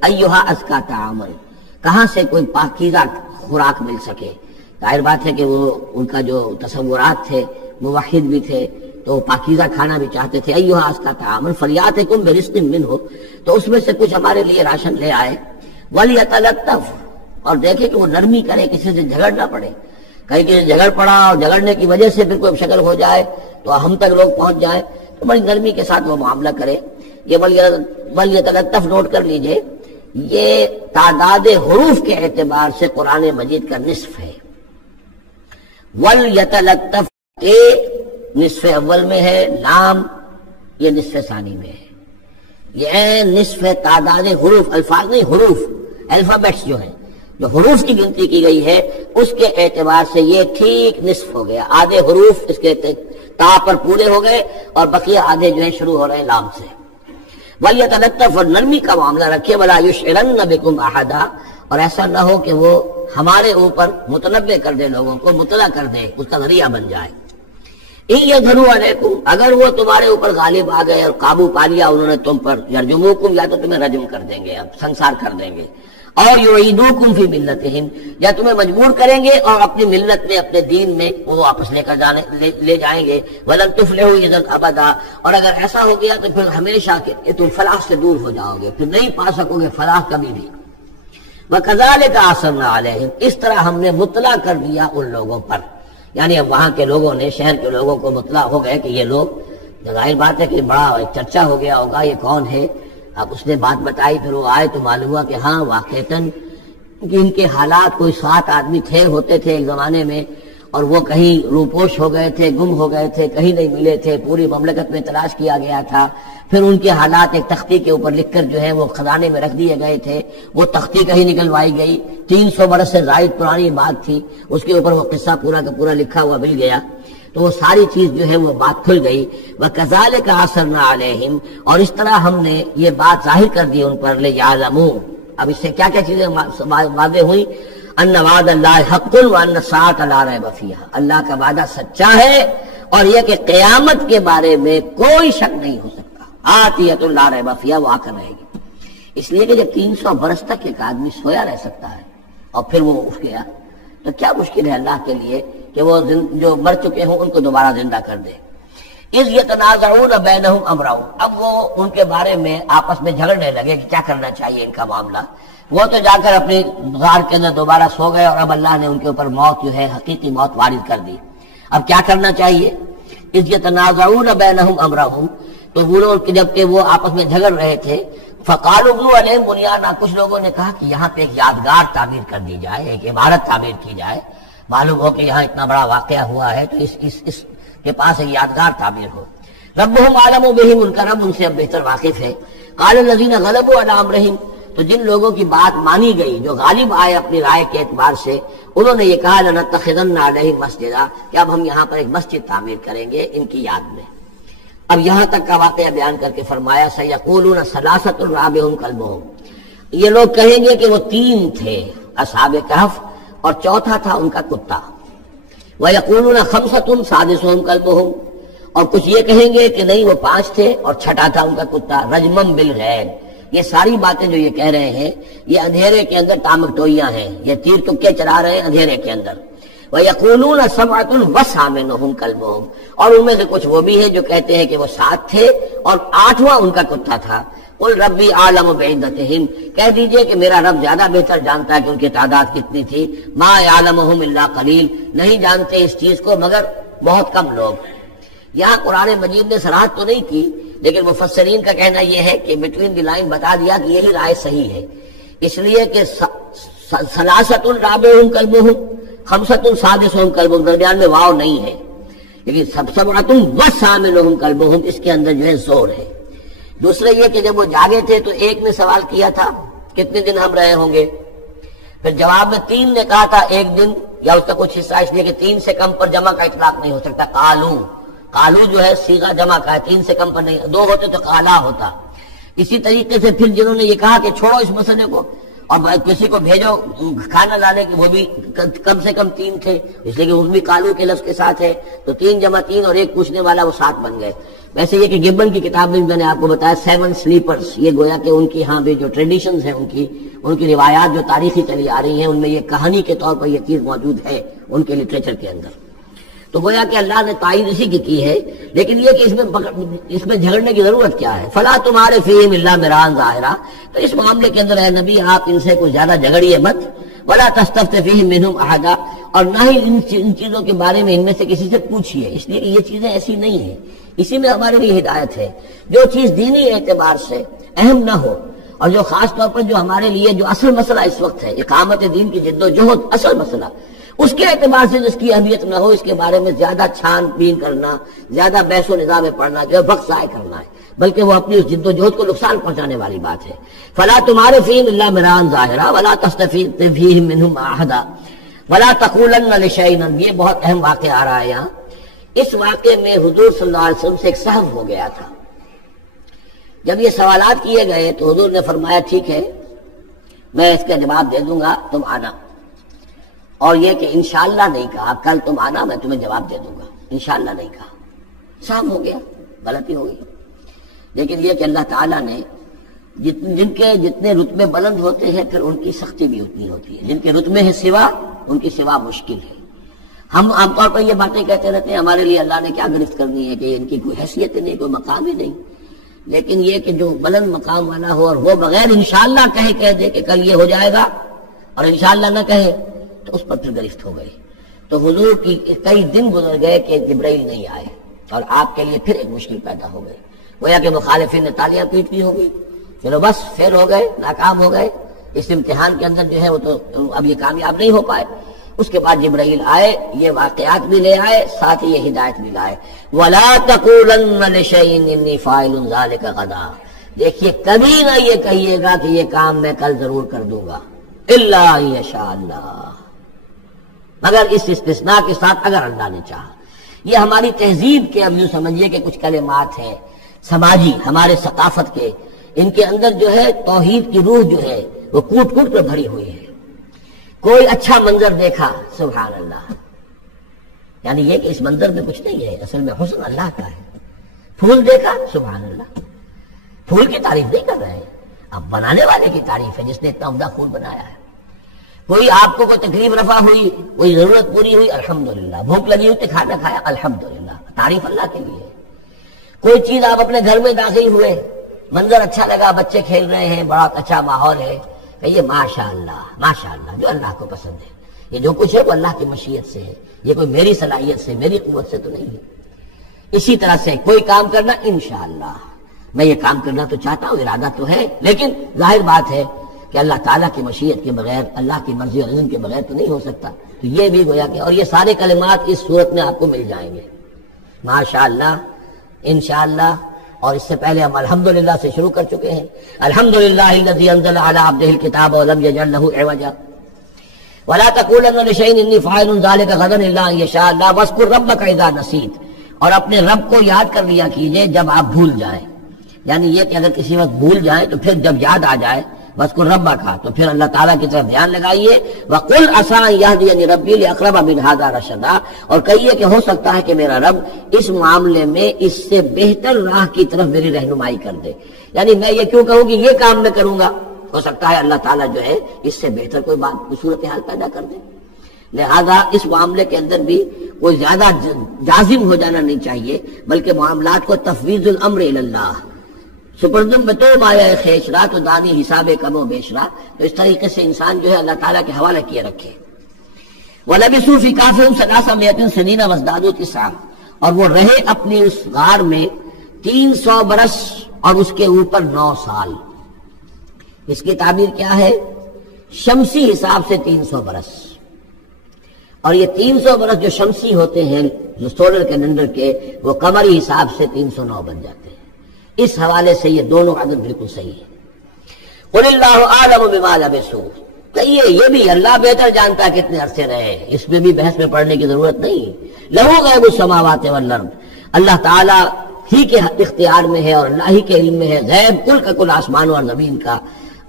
أَيُّهَا أَزْكَىٰ طَعَامًا، کہاں سے کوئی پاکیزہ خوراک مل سکے۔ ظاہر بات ہے کہ وہ ان کا جو تصورات تھے، موحد بھی تھے تو پاکیزہ کھانا بھی چاہتے تھے۔ ایھا أزکیٰ طعاما فلیأتکم برزق منہ، تو اس میں سے کچھ ہمارے لیے راشن لے آئے۔ ولیتلطف، اور دیکھے کہ وہ نرمی کرے، کسی سے جھگڑ نہ پڑے، کہیں کسی سے جھگڑ پڑا اور جھگڑنے کی وجہ سے پھر کوئی شکل ہو جائے تو ہم تک لوگ پہنچ جائیں، تو بڑی نرمی کے ساتھ وہ معاملہ کرے۔ یہ ولیتلطف نوٹ کر لیجئے، یہ تعداد حروف کے اعتبار سے قرآن مجید کا نصف ہے۔ ولیتلطف نصف اول میں ہے، لام یہ نصف ثانی میں ہے، یہ نصف تعداد حروف، الفاظ نہیں، حروف، الفابیٹس جو ہیں، جو حروف کی گنتی کی گئی ہے اس کے اعتبار سے یہ ٹھیک نصف ہو گیا۔ آدھے حروف اس کے تا پر پورے ہو گئے اور بقیہ آدھے جو ہیں شروع ہو رہے ہیں لام سے۔ وَلْيَتَلَطَّفْ، اور نرمی کا معاملہ رکھے، وَلَا يُشْعِرَنَّ بِكُمْ أَحَدًا، اور ایسا نہ ہو کہ وہ ہمارے اوپر متنبع کر دے، لوگوں کو مطلع کر دے، اس کا ذریعہ بن جائے۔ إِن يَظْهَرُوا عَلَيْكُمْ، اگر وہ تمہارے اوپر غالب آ گئے اور قابو پا لیا انہوں نے تم پر، يَرْجُمُوكُمْ، یا تو تمہیں رجم کر دیں گے، اب سنسار کر دیں گے، اور يُعِيدُوكُمْ فِي مِلَّتِهِمْ، یا تمہیں مجبور کریں گے اور اپنی ملت میں، اپنے دین میں وہ واپس لے جائیں گے۔ وَلَن تُفْلِحُوا إِذًا أَبَدًا، اور اگر ایسا ہو گیا تو پھر ہمیشہ کہ تم فلاح سے دور ہو جاؤ گے، پھر نہیں پا سکو گے فلاح کبھی بھی۔ وَكَذَلِكَ أَعْثَرْنَا عَلَيْهِمْ، اس طرح ہم نے مطلع کر دیا ان لوگوں پر، یعنی اب وہاں کے لوگوں نے، شہر کے لوگوں کو مطلع ہو گئے کہ یہ لوگ، ظاہر بات ہے کہ بڑا چرچا ہو گیا ہوگا یہ کون ہے۔ اب اس نے بات بتائی، پھر وہ آئے تو معلوم ہوا کہ ہاں واقعتاً کہ ان کے حالات، کوئی 7 آدمی ہوتے تھے ایک زمانے میں، اور وہ کہیں روپوش ہو گئے تھے، گم ہو گئے تھے، کہیں نہیں ملے تھے، پوری مملکت میں تلاش کیا گیا تھا، پھر ان کے حالات ایک تختی کے اوپر لکھ کر جو ہے وہ خزانے میں رکھ دیے گئے تھے، وہ تختی کہیں نکلوائی گئی، 300 برس سے زائد پرانی بات تھی، اس کے اوپر وہ قصہ پورا کا پورا لکھا ہوا مل گیا، تو وہ ساری چیز جو ہے وہ بات کھل گئی۔ وَكَذَلِكَ أَعْثَرْنَا عَلَيْهِمْ، اور اس طرح ہم نے یہ بات ظاہر کر دی ان پر، لِيَعْلَمُوا، اب اس سے کیا کیا چیزیں واضح ہوئی، ان وعد اللہ حق وان الساعۃ لا ریب فیہا، اللہ کا وعدہ سچا ہے اور یہ کہ قیامت کے بارے میں کوئی شک نہیں ہو سکتا، آتیۃ لا ریب فیہا، وہ آ کر رہے گی۔ اس لیے کہ جب 300 برس تک ایک آدمی سویا رہ سکتا ہے اور پھر وہ اٹھ گیا، تو کیا مشکل ہے اللہ کے لیے کہ وہ جو مر چکے ہوں ان کو دوبارہ زندہ کر دے۔ اذ یتنازعون بینہم امرہم، اب وہ ان کے بارے میں آپس میں جھگڑنے لگے کہ کیا کرنا چاہیے ان کا معاملہ۔ وہ تو جا کر اپنے غار کے اندر دوبارہ سو گئے اور اب اللہ نے ان کے اوپر موت جو ہے حقیقی موت وارد کر دی۔ اب کیا کرنا چاہیے؟ اذ یتنازعون بینہم امرہم، تو وہ لوگ جبکہ وہ آپس میں جھگڑ رہے تھے، فقالوا ابنوا علیہم بنیانا، کچھ لوگوں نے کہا کہ یہاں پہ ایک یادگار تعمیر کر دی جائے، ایک عمارت تعمیر کی جائے، معلوم ہو کہ یہاں اتنا بڑا واقعہ ہوا ہے تو اس کے پاس ایک یادگار تعمیر ہو۔ ربهم اعلم بهم، ان کا رب ان سے اب بہتر واقف ہے۔ قال الذين غلبوا على امرهم، تو جن لوگوں کی بات مانی گئی، جو غالب آئے اپنی رائے کے اعتبار سے، انہوں نے یہ کہا لنتخذن علیہم مسجدا، کہ اب ہم یہاں پر ایک مسجد تعمیر کریں گے ان کی یاد میں۔ اب یہاں تک کا واقعہ بیان کر کے فرمایا سیقولون ثلاثۃ رابعهم کلبهم، یہ لوگ کہیں گے کہ وہ 3 تھے اصحاب کہف اور چوتھا تھا ان کا کتا۔ وَيَقُولُونَ خَمْسَةٌ سَادِسُهُمْ كَلْبُهُمْ، اور کچھ یہ کہیں گے کہ نہیں وہ 5 تھے اور چھٹا تھا ان کا کتا۔ رجمم بالغیب، یہ ساری باتیں جو یہ کہہ رہے ہیں یہ اندھیرے کے اندر ٹامکٹوئیاں ہیں، یہ تیر تکے چلا رہے ہیں اندھیرے کے اندر۔ وَيَقُولُونَ سَبْعَةٌ وَثَامِنُهُمْ كَلْبُهُمْ، اور ان میں سے کچھ وہ بھی ہیں جو کہتے ہیں کہ وہ 7 تھے اور 8واں ان کا کتا تھا۔ قُلْ رَبِّي أَعْلَمُ بِعِدَّتِهِمْ، کہہ دیجئے کہ میرا رب زیادہ بہتر جانتا ہے کہ ان کی تعداد کتنی تھی۔ مَا يَعْلَمُهُمْ إِلَّا قَلِيلٌ، نہیں جانتے اس چیز کو مگر بہت کم لوگ۔ یہاں قرآن مجید نے صراحت تو نہیں کی، لیکن مفسرین کا کہنا یہ ہے کہ بٹوین دی لائن بتا دیا کہ یہی رائے صحیح ہے، اس لیے کہ ثلاثۃ رابعهم کلبهم، خمسۃ سادسهم کلبهم، درمیان میں واو نہیں ہے، لیکن سبعۃ وثامنهم کلبهم اس کے اندر جو ہے زور ہے۔ دوسرے یہ کہ جب وہ جاگے تھے تو ایک نے سوال کیا تھا کتنے دن ہم رہے ہوں گے، پھر جواب میں 3 نے کہا تھا 1 دن یا اس کا کچھ حصہ، اس لیے کہ 3 سے کم پر جمع کا اطلاق نہیں ہو سکتا۔ قالو جو ہے صیغہ جمع کا ہے، 3 سے کم پر نہیں، 2 ہوتے تو قالا ہوتا، اسی طریقے سے پھر جنہوں نے یہ کہا کہ چھوڑو اس مسئلے کو اور کسی کو بھیجو کھانا لانے کے، وہ بھی کم سے کم 3 تھے، اس لیے کہ اس بھی کالو کے لفظ کے ساتھ ہے، تو 3 جمع 3 اور ایک پوچھنے والا، وہ 7 بن گئے۔ ویسے یہ کہ گبن کی کتاب میں میں نے آپ کو بتایا 7 سلیپرز، یہ گویا کہ ان کی ہاں بھی جو ٹریڈیشنز ہیں، ان کی روایات جو تاریخی چلی آ رہی ہیں، ان میں یہ کہانی کے طور پر یہ چیز موجود ہے ان کے لٹریچر کے اندر۔ تو گویا کہ اللہ نے تائید اسی کی ہے، لیکن یہ کہ اس میں جھگڑنے کی ضرورت کیا ہے؟ فلا تمہارے فیہم الا مران ظاہرا، تو اس معاملے کے اندر اے نبی آپ ان سے کوئی زیادہ جھگڑیے مت، ولا تستفت فیہم منہم احدا، اور نہ ہی ان چیزوں کے بارے میں ان میں سے کسی سے پوچھیے، اس لیے کہ یہ چیزیں ایسی نہیں ہیں، اسی میں ہمارے لیے ہدایت ہے۔ جو چیز دینی اعتبار سے اہم نہ ہو، اور جو خاص طور پر جو ہمارے لیے جو اصل مسئلہ اس وقت ہے، اقامت دین کی جد و جہد اصل مسئلہ، اس کے اعتبار سے جس کی اہمیت نہ ہو، اس کے بارے میں زیادہ چھان بین کرنا، زیادہ بحث و نظام پڑھنا جو ہے وقت ضائع کرنا ہے، بلکہ وہ اپنی اس جد و جہد کو نقصان پہنچانے والی بات ہے۔ فلا تمہارے فیہم الا مران ظاہرا ولا تستفت فیہم منہم احدا ولا تقولن لشیء، یہ بہت اہم واقعہ آ رہا ہے یہاں۔ اس واقعے میں حضور صلی اللہ علیہ وسلم سے ایک سہو ہو گیا تھا۔ جب یہ سوالات کیے گئے تو حضور نے فرمایا ٹھیک ہے میں اس کا جواب دے دوں گا، تم آنا، اور یہ کہ انشاءاللہ نہیں کہا، کل تم آنا میں تمہیں جواب دے دوں گا، انشاءاللہ نہیں کہا، سام ہو گیا، غلطی ہو گئی۔ لیکن یہ کہ اللہ تعالیٰ نے جن کے جتنے رتبے بلند ہوتے ہیں پھر ان کی سختی بھی اتنی ہوتی ہے، جن کے رتبے ہے سوا، ان کی سوا مشکل ہے۔ ہم عام طور پر یہ باتیں کہتے رہتے ہیں ہمارے لیے اللہ نے کیا گرفت کرنی ہے، کہ ان کی کوئی حیثیت نہیں، کوئی مقام ہی نہیں، لیکن یہ کہ جو بلند مقام والا ہو اور وہ بغیر انشاءاللہ کہہ دے کہ کل یہ ہو جائے گا اور انشاءاللہ نہ کہے تو اس پر پھر گرفت ہو گئی۔ تو حضور کی کئی دن گزر گئے کہ جبرائیل نہیں آئے، اور آپ کے لیے پھر ایک مشکل پیدا ہو گئی، گویا کہ مخالفین نے تالیاں پیٹ لی ہوگی، چلو بس فیل ہو گئے، ناکام ہو گئے اس امتحان کے اندر، جو ہے وہ تو اب یہ کامیاب نہیں ہو پائے۔ اس کے بعد جبرائیل آئے، یہ واقعات بھی لے آئے، ساتھ ہی یہ ہدایت بھی لائے۔ وَلَا تَقُولَنَّ لِشَيْءٍ إِنِّي فَاعِلٌ ذَلِكَ غَدًا، دیکھیے کبھی نہ یہ کہیے گا کہ یہ کام میں کل ضرور کر دوں گا، إِلَّا أَن يَشَاءَ اللَّهُ، مگر اس استثناء کے ساتھ اگر اللہ نے چاہا۔ یہ ہماری تہذیب کے، اب یوں سمجھیے کہ کچھ کلمات ہیں سماجی، ہمارے ثقافت کے، ان کے اندر جو ہے توحید کی روح جو ہے وہ کوٹ کوٹ کر بھری ہوئی ہے۔ کوئی اچھا منظر دیکھا، سبحان اللہ، یعنی یہ کہ اس منظر میں کچھ نہیں ہے، اصل میں حسن اللہ کا ہے۔ پھول دیکھا، سبحان اللہ، پھول کی تعریف نہیں کر رہے ہیں، اب بنانے والے کی تعریف ہے جس نے اتنا عمدہ پھول بنایا ہے۔ کوئی آپ کو کوئی تکلیف رفع ہوئی، کوئی ضرورت پوری ہوئی، الحمدللہ، بھوک لگی ہوئی تو کھانا کھایا، الحمدللہ، تعریف اللہ کے لیے۔ کوئی چیز آپ اپنے گھر میں داخل ہوئے، منظر اچھا لگا، بچے کھیل رہے ہیں، بڑا اچھا ماحول ہے، یہ ماشاءاللہ ماشاءاللہ جو اللہ کو پسند ہے، یہ جو کچھ ہے وہ اللہ کی مشیت سے ہے، یہ کوئی میری صلاحیت سے، میری قوت سے تو نہیں ہے۔ اسی طرح سے کوئی کام کرنا، انشاءاللہ میں یہ کام کرنا تو چاہتا ہوں، ارادہ تو ہے، لیکن ظاہر بات ہے کہ اللہ تعالیٰ کی مشیت کے بغیر، اللہ کی مرضی اور اذن کے بغیر تو نہیں ہو سکتا۔ تو یہ بھی گویا کہ، اور یہ سارے کلمات اس صورت میں آپ کو مل جائیں گے، ماشاءاللہ، انشاءاللہ، اور اس سے پہلے ہم الحمدللہ سے شروع کر چکے ہیں۔ الحمدللہ الذی انزل علی عبدہ الکتاب ولم یجعل لہ عوجا ولا تقولن لشیء انی فاعل ذلک غدا الا ان یشاء اللہ واذکر ربک اذا نسیت، اور اپنے رب کو یاد کر لیا کیجئے جب آپ بھول جائیں، یعنی یہ کہ اگر کسی وقت بھول جائیں تو پھر جب یاد آ جائے، واذکر ربک، تو پھر اللہ تعالیٰ کی طرف دھیان لگائیے۔ وقل عسیٰ ان یہدینی ربی لاقرب من ھذا رشدا، اور کہیے کہ ہو سکتا ہے کہ میرا رب اس معاملے میں اس سے بہتر راہ کی طرف میری رہنمائی کر دے، یعنی میں یہ کیوں کہوں کہ یہ کام میں کروں گا، ہو سکتا ہے اللہ تعالیٰ جو ہے اس سے بہتر کوئی بات، کوئی صورتحال پیدا کر دے۔ لہذا اس معاملے کے اندر بھی کوئی زیادہ جازم ہو جانا نہیں چاہیے، بلکہ معاملات کو تفویض الامر الی اللہ، سپردم بتو مایا خیشرا تو دانی حساب کم و بیشرا، تو اس طریقے سے انسان جو ہے اللہ تعالیٰ کے حوالے کیے رکھے۔ وَلَبِثُوا فِي كَهْفِهِمْ ثَلَاثَمِائَةٍ سِنِينَ وَازْدَادُوا تِسْعًا، اور وہ رہے اپنی اس غار میں 300 برس اور اس کے اوپر 9 سال۔ اس کی تعبیر کیا ہے؟ شمسی حساب سے 300 برس، اور یہ 300 برس جو شمسی ہوتے ہیں، جو سولر کیلنڈر کے، وہ قمری حساب سے 309 بن جاتے ہیں۔ اس حوالے سے یہ دونوں عدد بالکل صحیح ہے۔ قُلِ اللَّهُ أَعْلَمُ بِمَا لَبِثُوا، کہیے یہ بھی اللہ بہتر جانتا ہے کتنے عرصے رہے، اس میں بھی بحث میں پڑھنے کی ضرورت نہیں۔ لَهُ غَيْبُ السَّمَاوَاتِ وَالْأَرْضِ، اللہ تعالیٰ ہی کے اختیار میں ہے اور اللہ ہی کے علم میں ہے، غیب کل کا کل آسمانوں اور زمین کا،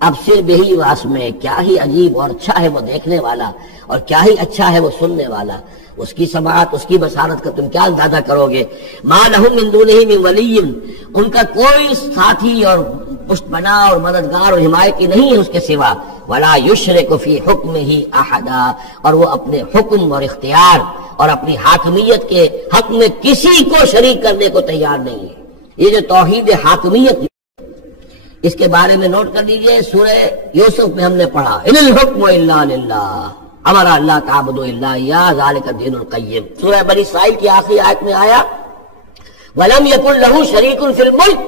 اب سے بہی واس میں، کیا ہی عجیب اور اچھا ہے وہ دیکھنے والا، اور کیا ہی اچھا ہے وہ سننے والا، اس کی سماعت، اس کی بصارت کا تم کیا اندازہ کرو گے۔ ما لہم من دونہ من ولی، ان کا کوئی ساتھی اور پشت بنا اور مددگار اور حمایتی نہیں ہے اس کے سوا، ولا یشرک فی حکمہ احدا، اور وہ اپنے حکم اور اختیار اور اپنی حاکمیت کے حق میں کسی کو شریک کرنے کو تیار نہیں ہے۔ یہ جو توحید حاکمیت، اس کے بارے میں نوٹ کر لیجئے، سورہ یوسف میں ہم نے پڑھا ان الحکم الا للہ، امر اللہ تعبدوا الا ایاہ ذالک الدین القیم۔ سورہ بنی اسرائیل کی آخری آیت میں آیا ولم یکن لہ شریک فی الملک،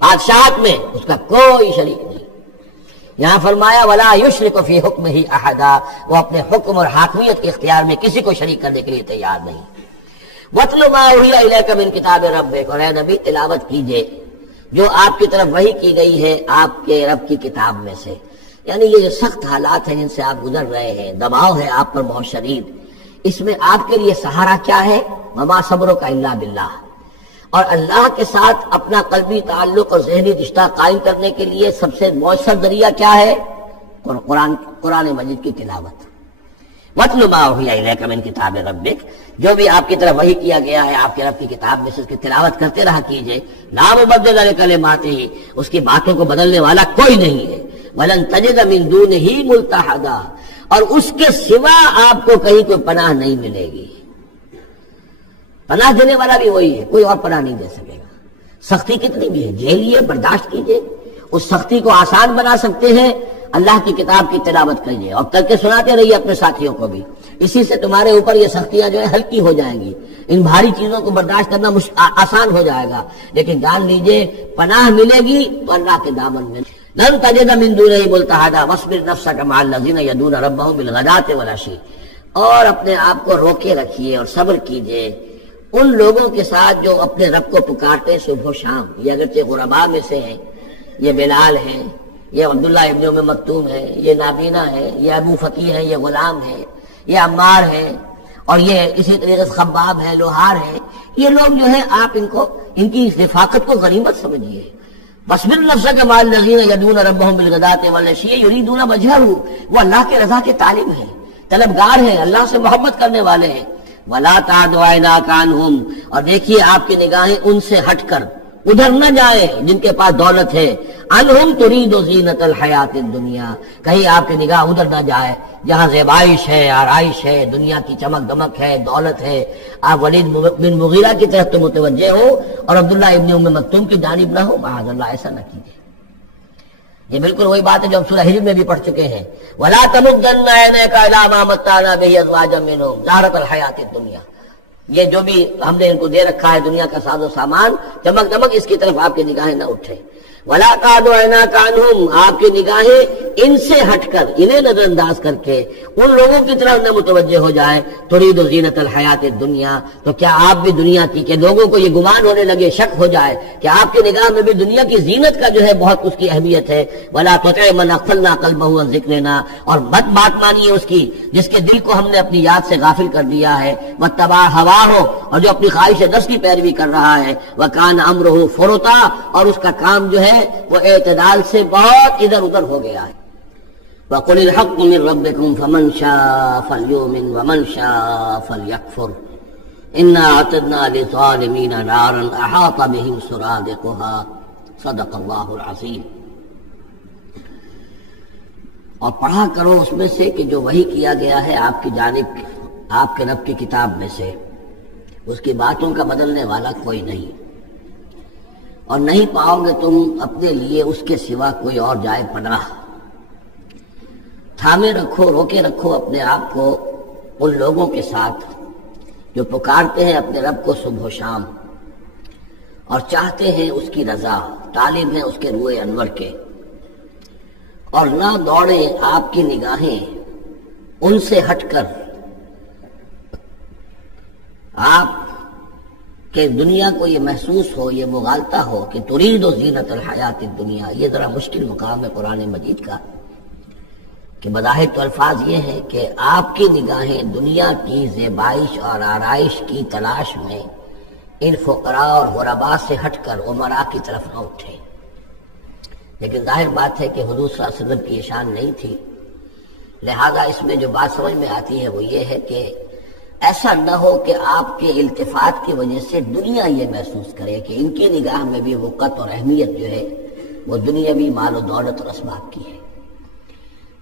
بادشاہت میں اس کا کوئی شریک نہیں۔ یہاں فرمایا ولا یشرک فی حکمہ احدا، وہ اپنے حکم اور حاکمیت کے اختیار میں کسی کو شریک کرنے کے لیے تیار نہیں۔ وَاتْلُ مَا أُوحِیَ إِلَیْکَ مِن کتاب ربک، اور اے نبی تلاوت کیجئے جو آپ کی طرف وحی کی گئی ہے آپ کے رب کی کتاب میں سے۔ یعنی یہ جو سخت حالات ہیں جن سے آپ گزر رہے ہیں، دباؤ ہے آپ پر بہت شدید، اس میں آپ کے لیے سہارا کیا ہے؟ وَمَا صَبْرُکَ إِلَّا بِاللَّهِ، اور اللہ کے ساتھ اپنا قلبی تعلق اور ذہنی رشتہ قائم کرنے کے لیے سب سے مؤثر ذریعہ کیا ہے؟ قرآن مجید کی تلاوت۔ وَاتْلُ مَا أُوحِیَ إِلَیْکَ مِن کتاب ربک، جو بھی آپ کی طرف وحی کیا گیا ہے آپ کے رب کی کتاب میں سے، اس کی تلاوت کرتے رہا کیجئے۔ لا مبدل لکلماتہ، اس کی باتوں کو بدلنے والا کوئی نہیں ہے۔ وَلَن تَجِدَ مِن دُونِهِ مُلْتَحَدًا، اور اس کے سوا آپ کو کہیں کوئی پناہ نہیں ملے گی۔ پناہ دینے والا بھی وہی ہے، کوئی اور پناہ نہیں دے سکے گا۔ سختی کتنی بھی ہے جھیلیے، برداشت کیجئے، اس سختی کو آسان بنا سکتے ہیں اللہ کی کتاب کی تلاوت کریے اور کر کے سناتے رہیے اپنے ساتھیوں کو بھی، اسی سے تمہارے اوپر یہ سختیاں جو ہے ہلکی ہو جائیں گی، ان بھاری چیزوں کو برداشت کرنا آسان ہو جائے گا۔ لیکن جان لیجئے پناہ ملے گی تو اللہ کے دامن میں۔ لن تجد من دونہ ملتحدا واصبر نفسک مع الذین یدعون ربهم بالغداۃ والعشی، اور اپنے آپ کو روکے رکھیے اور صبر کیجئے ان لوگوں کے ساتھ جو اپنے رب کو پکارتے صبح و شام۔ یہ اگرچہ غرباء میں سے ہیں، یہ بلال ہیں، یہ عبداللہ ابن ام مکتوم ہے، یہ نابینا ہے، یہ ابو فقیر ہے، یہ غلام ہے، یہ عمار ہے، اور یہ اسی طریقے سے خباب ہے، لوہار ہے۔ یہ لوگ جو ہے آپ ان کی رفاقت کو غنیمت سمجھیے۔ واصبر نفسک مع الذین یدعون ربهم بالغداۃ والعشی یریدون وجہہ، وہ اللہ کے رضا کے طالب ہیں، طلبگار ہیں، اللہ سے محبت کرنے والے ہیں۔ ولا تعد عیناک عنہم، اور دیکھیے آپ کی نگاہیں ان سے ہٹ کر ادھر نہ جائیں جن کے پاس دولت ہے۔ عنہم ترید زینت الحیات الدنیا، کہیں آپ کی نگاہ ادھر نہ جائے جہاں زیبائش ہے، آرائش ہے، دنیا کی چمک دمک ہے، دولت ہے۔ آپ ولید بن مغیرہ کی طرف تو متوجہ ہو اور عبداللہ ابن ام مکتوم کی جانب نہ ہو، معاذ اللہ ایسا نہ کیجیے۔ یہ بالکل وہی بات ہے جو ہم سورہ ہجر میں بھی پڑھ چکے ہیں، وَلَا تَمُدَّنَّ عَيْنَيْكَ إِلَىٰ مَا مَتَّعْنَا بِهِ أَزْوَاجًا مِّنْهُمْ زَهْرَةَ الْحَيَاةِ الدُّنْيَا، یہ جو بھی ہم نے ان کو دے رکھا ہے دنیا کا ساز و سامان، چمک دمک، اس کی طرف آپ کی نگاہیں نہ اٹھے۔ وَلَا تَعْدُ عَيْنَاكَ عَنْهُمْ، آپ کی نگاہیں ان سے ہٹ کر، انہیں نظر انداز کر کے ان لوگوں کی طرف نہ متوجہ ہو جائیں۔ ترید زینت الحیات الدنیا، تو کیا آپ بھی دنیا کی، کہ لوگوں کو یہ گمان ہونے لگے، شک ہو جائے کہ آپ کی نگاہ میں بھی دنیا کی زینت کا جو ہے بہت اس کی اہمیت ہے۔ وَلَا تُطِعْ مَنْ أَغْفَلْنَا قَلْبَهُ عَنْ ذِكْرِنَا، اور مت بات مانیے اس کی جس کے دل کو ہم نے اپنی یاد سے غافل کر دیا ہے۔ وَاتَّبَعَ هَوَاهُ، اور جو اپنی خواہش نفس کی پیروی کر رہا ہے۔ وَكَانَ أَمْرُهُ فُرُطًا، اور اس کا کام جو ہے وہ اعتدال سے بہت ادھر ادھر ہو گیا ہے۔ وَقُلِ الْحَقُّ مِن رَّبِّكُمْ فَمَن شَاءَ فَلْيُؤْمِنْ وَمَن شَاءَ فَلْيَكْفُرْ إِنَّا أَعْتَدْنَا لِلظَّالِمِينَ نَارًا أَحَاطَ بِهِمْ سُرَادِقُهَا صدق اللہ العظیم۔ اور پڑھا کرو اس میں سے کہ جو وحی کیا گیا ہے آپ کی جانب آپ کے رب کی کتاب میں سے، اس کی باتوں کا بدلنے والا کوئی نہیں، اور نہیں پاؤ گے تم اپنے لیے اس کے سوا کوئی اور جائے پناہ۔ تھامے رکھو، روکے رکھو اپنے آپ کو ان لوگوں کے ساتھ جو پکارتے ہیں اپنے رب کو صبح و شام اور چاہتے ہیں اس کی رضا، طالب ہیں اس کے روئے انور کے، اور نہ دوڑیں آپ کی نگاہیں ان سے ہٹ کر آپ کہ دنیا کو یہ محسوس ہو، یہ مغالطہ ہو کہ ترید و زینت الحیات الدنیا۔ یہ ذرا مشکل مقام ہے قرآن مجید کا کہ بظاہر تو الفاظ یہ ہیں کہ آپ کی نگاہیں دنیا کی زیبائش اور آرائش کی تلاش میں ان فقراء اور غرباء سے ہٹ کر امراء کی طرف نہ اٹھے۔ لیکن ظاہر بات ہے کہ حضور صلی اللہ علیہ وسلم کی یہ شان نہیں تھی، لہذا اس میں جو بات سمجھ میں آتی ہے وہ یہ ہے کہ ایسا نہ ہو کہ آپ کے التفات کی وجہ سے دنیا یہ محسوس کرے کہ ان کی نگاہ میں بھی وقت اور اہمیت جو ہے وہ دنیاوی مال و دولت اور اسباب کی ہے۔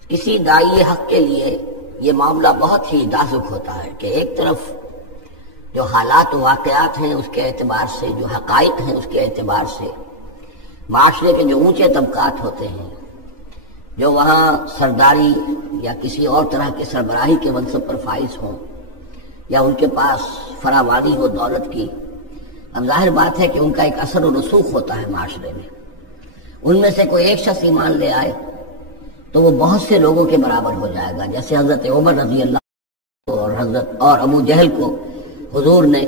کسی داعی حق کے لیے یہ معاملہ بہت ہی نازک ہوتا ہے کہ ایک طرف جو حالات و واقعات ہیں اس کے اعتبار سے، جو حقائق ہیں اس کے اعتبار سے، معاشرے کے جو اونچے طبقات ہوتے ہیں، جو وہاں سرداری یا کسی اور طرح کے سربراہی کے منصب پر فائز ہوں یا ان کے پاس فراوانی ہو دولت کی، اب ظاہر بات ہے کہ ان کا ایک اثر و رسوخ ہوتا ہے معاشرے میں۔ ان میں سے کوئی ایک شخص ایمان لے آئے تو وہ بہت سے لوگوں کے برابر ہو جائے گا، جیسے حضرت عمر رضی اللہ اور ابو جہل کو حضور نے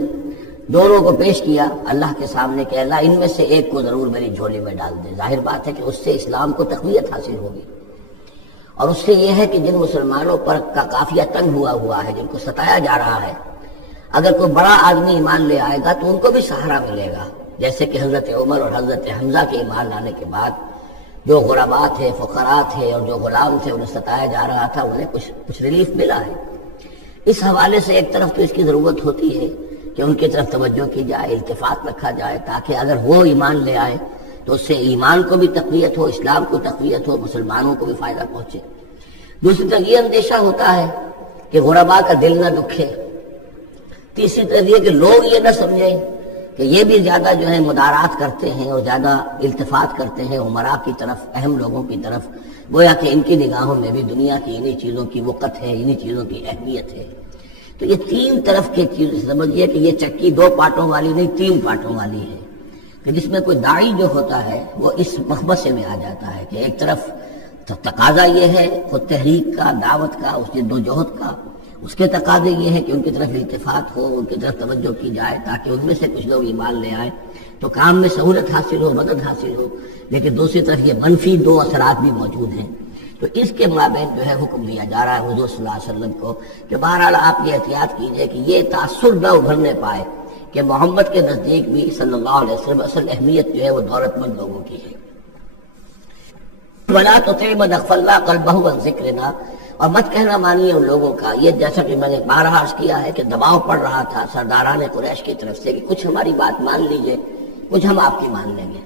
دونوں کو پیش کیا اللہ کے سامنے کہ اللہ ان میں سے ایک کو ضرور میری جھولی میں ڈال دے۔ ظاہر بات ہے کہ اس سے اسلام کو تقویت حاصل ہوگی، اور اس سے یہ ہے کہ جن مسلمانوں پر کا قافیہ تنگ ہوا ہے، جن کو ستایا جا رہا ہے، اگر کوئی بڑا آدمی ایمان لے آئے گا تو ان کو بھی سہارا ملے گا، جیسے کہ حضرت عمر اور حضرت حمزہ کے ایمان لانے کے بعد جو غرباء تھے، فقراء تھے اور جو غلام تھے انہیں ستایا جا رہا تھا، انہیں کچھ ریلیف ملا ہے۔ اس حوالے سے ایک طرف تو اس کی ضرورت ہوتی ہے کہ ان کی طرف توجہ کی جائے، التفات رکھا جائے، تاکہ اگر وہ ایمان لے آئے تو اس سے ایمان کو بھی تقویت ہو، اسلام کو تقویت ہو، مسلمانوں کو بھی فائدہ پہنچے۔ دوسری طرف یہ اندیشہ ہوتا ہے کہ غرباء کا دل نہ دکھے۔ تیسری طرف یہ کہ لوگ یہ نہ سمجھیں کہ یہ بھی زیادہ جو ہے مدارات کرتے ہیں اور زیادہ التفات کرتے ہیں امراء کی طرف، اہم لوگوں کی طرف، گویا کہ ان کی نگاہوں میں بھی دنیا کی انہی چیزوں کی وقت ہے، انہی چیزوں کی اہمیت ہے۔ تو یہ تین طرف کی چیز سمجھیے کہ یہ چکی دو پارٹوں والی نہیں، تین پارٹوں والی ہے، کہ جس میں کوئی داعی جو ہوتا ہے وہ اس مخبصے میں آ جاتا ہے کہ ایک طرف تقاضا یہ ہے خود تحریک کا، دعوت کا، اس جد و جہد کا، اس کے تقاضے یہ ہے کہ ان کی طرف التفات ہو، ان کی طرف توجہ کی جائے تاکہ ان میں سے کچھ لوگ ایمان لے آئیں تو کام میں سہولت حاصل ہو، مدد حاصل ہو۔ لیکن دوسری طرف یہ منفی دو اثرات بھی موجود ہیں، تو اس کے مابین جو ہے حکم دیا جا رہا ہے حضور صلی اللہ علیہ وسلم کو کہ بہرحال آپ یہ احتیاط کیجئے کہ یہ تاثر نہ ابھرنے پائے کہ محمد کے نزدیک بھی صلی اللہ علیہ وسلم اصل اہمیت جو ہے وہ دولت مند لوگوں کی ہے۔ وَلَا تُطِعْ مَنْ أَغْفَلْنَا قَلْبَهُ عَنْ ذِكْرِنَا، اور مت کہنا مانیے ان لوگوں کا، یہ جیسا کہ میں نے بارہا عرض کیا ہے کہ دباؤ پڑ رہا تھا سرداران قریش کی طرف سے کہ کچھ ہماری بات مان لیجئے، کچھ ہم آپ کی مان لیں گے۔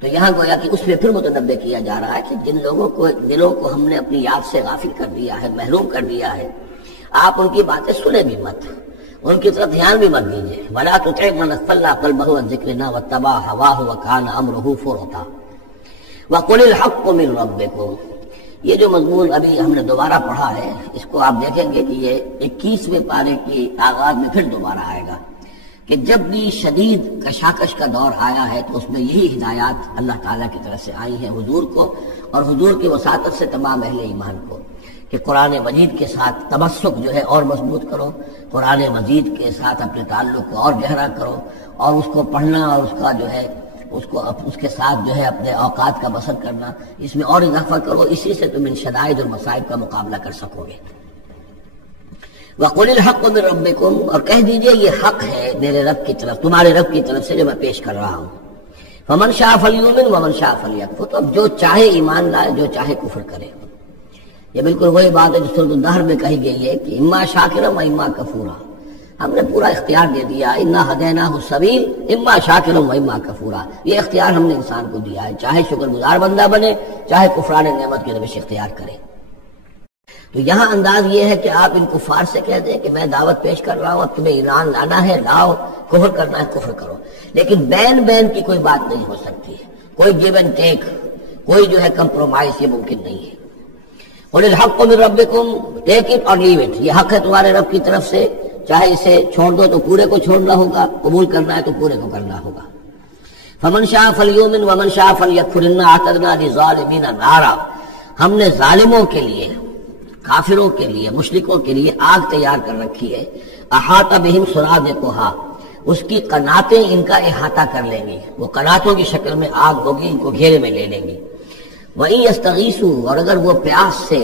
تو یہاں گویا کہ اس میں پھر متنبہ کیا جا رہا ہے کہ جن لوگوں کو دلوں کو ہم نے اپنی یاد سے غافل کر دیا ہے، محروم کر دیا ہے، آپ ان کی باتیں سنیں بھی مت، ان کی طرف دھیان بھی مت دیجیے۔ وَلَا تُطِعْ مَنْ أَغْفَلْنَا قَلْبَهُ عَنْ ذِكْرِنَا وَاتَّبَعَ هَوَاهُ وَكَانَ أَمْرُهُ فُرُطًا وَقُلِ الْحَقُّ مِنْ رَبِّكُمْ۔ یہ جو مضمون ابھی ہم نے دوبارہ پڑھا ہے، اس کو آپ دیکھیں گے کہ یہ 21ویں پارے کی آغاز میں پھر دوبارہ آئے گا کہ جب بھی شدید کشاکش کا دور آیا ہے تو اس میں یہی ہدایات اللہ تعالیٰ کی طرف سے آئی ہیں حضور کو اور حضور کی وساطت سے تمام اہل ایمان کو کہ قرآن مجید کے ساتھ تمسک جو ہے اور مضبوط کرو، قرآن مجید کے ساتھ اپنے تعلق کو اور گہرا کرو، اور اس کو پڑھنا اور اس کا جو ہے اس کے ساتھ جو ہے اپنے اوقات کا بسر کرنا، اس میں اور اضافہ کرو، اسی سے تم ان شدائد اور مصائب کا مقابلہ کر سکو گے۔ وَقُلِ الْحَقُّ مِنْ رَبِّكُمْ، اور کہہ دیجئے یہ حق ہے میرے رب کی طرف، تمہارے رب کی طرف سے جو میں پیش کر رہا ہوں۔ فَمَنْ شَاءَ فَلْيُؤْمِنْ وَمَنْ شَاءَ فَلْيَكْفُرْ، تو اب جو چاہے ایمان لائے، جو چاہے کفر کرے۔ یہ بالکل وہی بات ہے جو سورۃ الدہر میں کہی گئی ہے کہ اما شاکرا و اما کفورا، ہم نے پورا اختیار دے دیا، انا ہدیناہ السبیل اما شاکرا و اما کفورا، یہ اختیار ہم نے انسان کو دیا ہے، چاہے شکر گزار بندہ بنے، چاہے کفران نعمت کی روش اختیار کرے۔ تو یہاں انداز یہ ہے کہ آپ ان کفار سے کہہ دیں کہ میں دعوت پیش کر رہا ہوں، اب تمہیں ایمان لانا ہے لاؤ، کفر کرنا ہے کفر کرو، لیکن بین کی کوئی بات نہیں ہو سکتی ہے، کوئی گیو اینڈ ٹیک، کوئی جو ہے کمپرومائز یہ ممکن نہیں ہے۔ قُلِ الْحَقُّ مِنْ رَبِّكُمْ، ٹیک اٹ اور لیو اٹ، یہ حق ہے تمہارے رب کی طرف سے، چاہے اسے چھوڑ دو تو پورے کو چھوڑنا ہوگا، قبول کرنا ہے تو پورے کو کرنا ہوگا۔ فَمَنْ شَاءَ فَلْيُؤْمِنْ وَمَنْ شَاءَ فَلْيَكْفُرْ إِنَّا أَعْتَدْنَا لِلظَّالِمِينَ نَارًا، ہم نے ظالموں کے لیے، کافروں کے لیے، مشرکوں کے لیے آگ تیار کر رکھی ہے، احاطہ بہم سرادقها، اس کی قناتیں ان کا احاطہ کر لیں گی، وہ قناتوں کی شکل میں آگ ہوگی، ان کو گھیرے میں لے لیں گی۔ وَإِن يَسْتَغِيثُوا، اور اگر وہ پیاس سے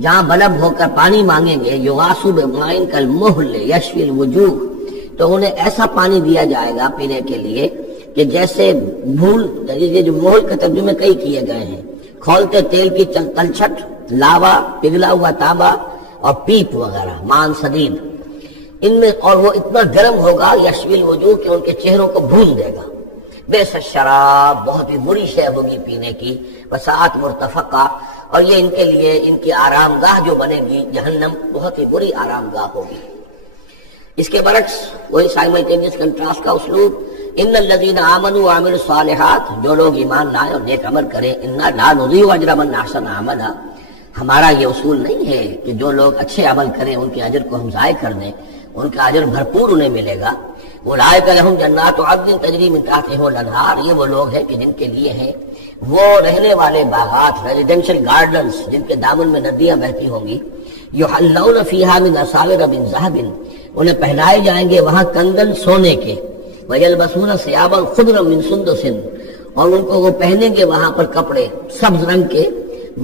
جہاں بلب ہو کر پانی مانگیں گے، یغاثوا بماء کالمہل یشفی الوجوہ، تو انہیں ایسا پانی دیا جائے گا پینے کے لیے کہ جیسے بھول، یہ جو محل کے ترجمے کئی کیے گئے ہیں، کھولتے تیل کی تلچھٹ، لاوا، پگھلا ہوا تانبا اور پیپ وغیرہ، مان سدید ان میں، اور وہ اتنا گرم ہوگا یشوی الوجوہ کہ ان کے چہروں کو بھون دے گا۔ بیس شراب، بہت ہی بری شے ہوگی پینے کی، وساعت مرتفقہ، اور یہ ان کے لیے ان کی آرام گاہ جو بنے گی جہنم، بہت ہی بری آرام گاہ ہوگی۔ اس کے برعکس وہی سائملٹینیس کنٹراسٹ کا اسلوب، ان الذین آمنوا وعملوا الصالحات، جو لوگ ایمان لائیں اور نیک عمل کریں، انا لا نضیع اجر من احسن عملا، ہمارا یہ اصول نہیں ہے کہ جو لوگ اچھے عمل کریں ان کے اجر کو ہم ضائع کر دیں، ان کا اجر بھرپور انہیں ملے گا۔ اولئک لہم جنات عدن تجری من تحتہم الانہار، یہ وہ لوگ ہیں کہ جن کے لیے ہیں وہ رہنے والے باغات، ریزیڈینشل گارڈنز، جن کے دامن میں ندیاں بہتی ہوں گی، یحلون فیہا من اساور من ذہب، انہیں پہنائے جائیں گے وہاں کنگن سونے کے، وَيَلْبَسُونَ ثِيَابًا خُضْرًا مِّن سُندُسٍ، اور ان کو وہ پہنیں گے وہاں پر کپڑے سبز رنگ کے،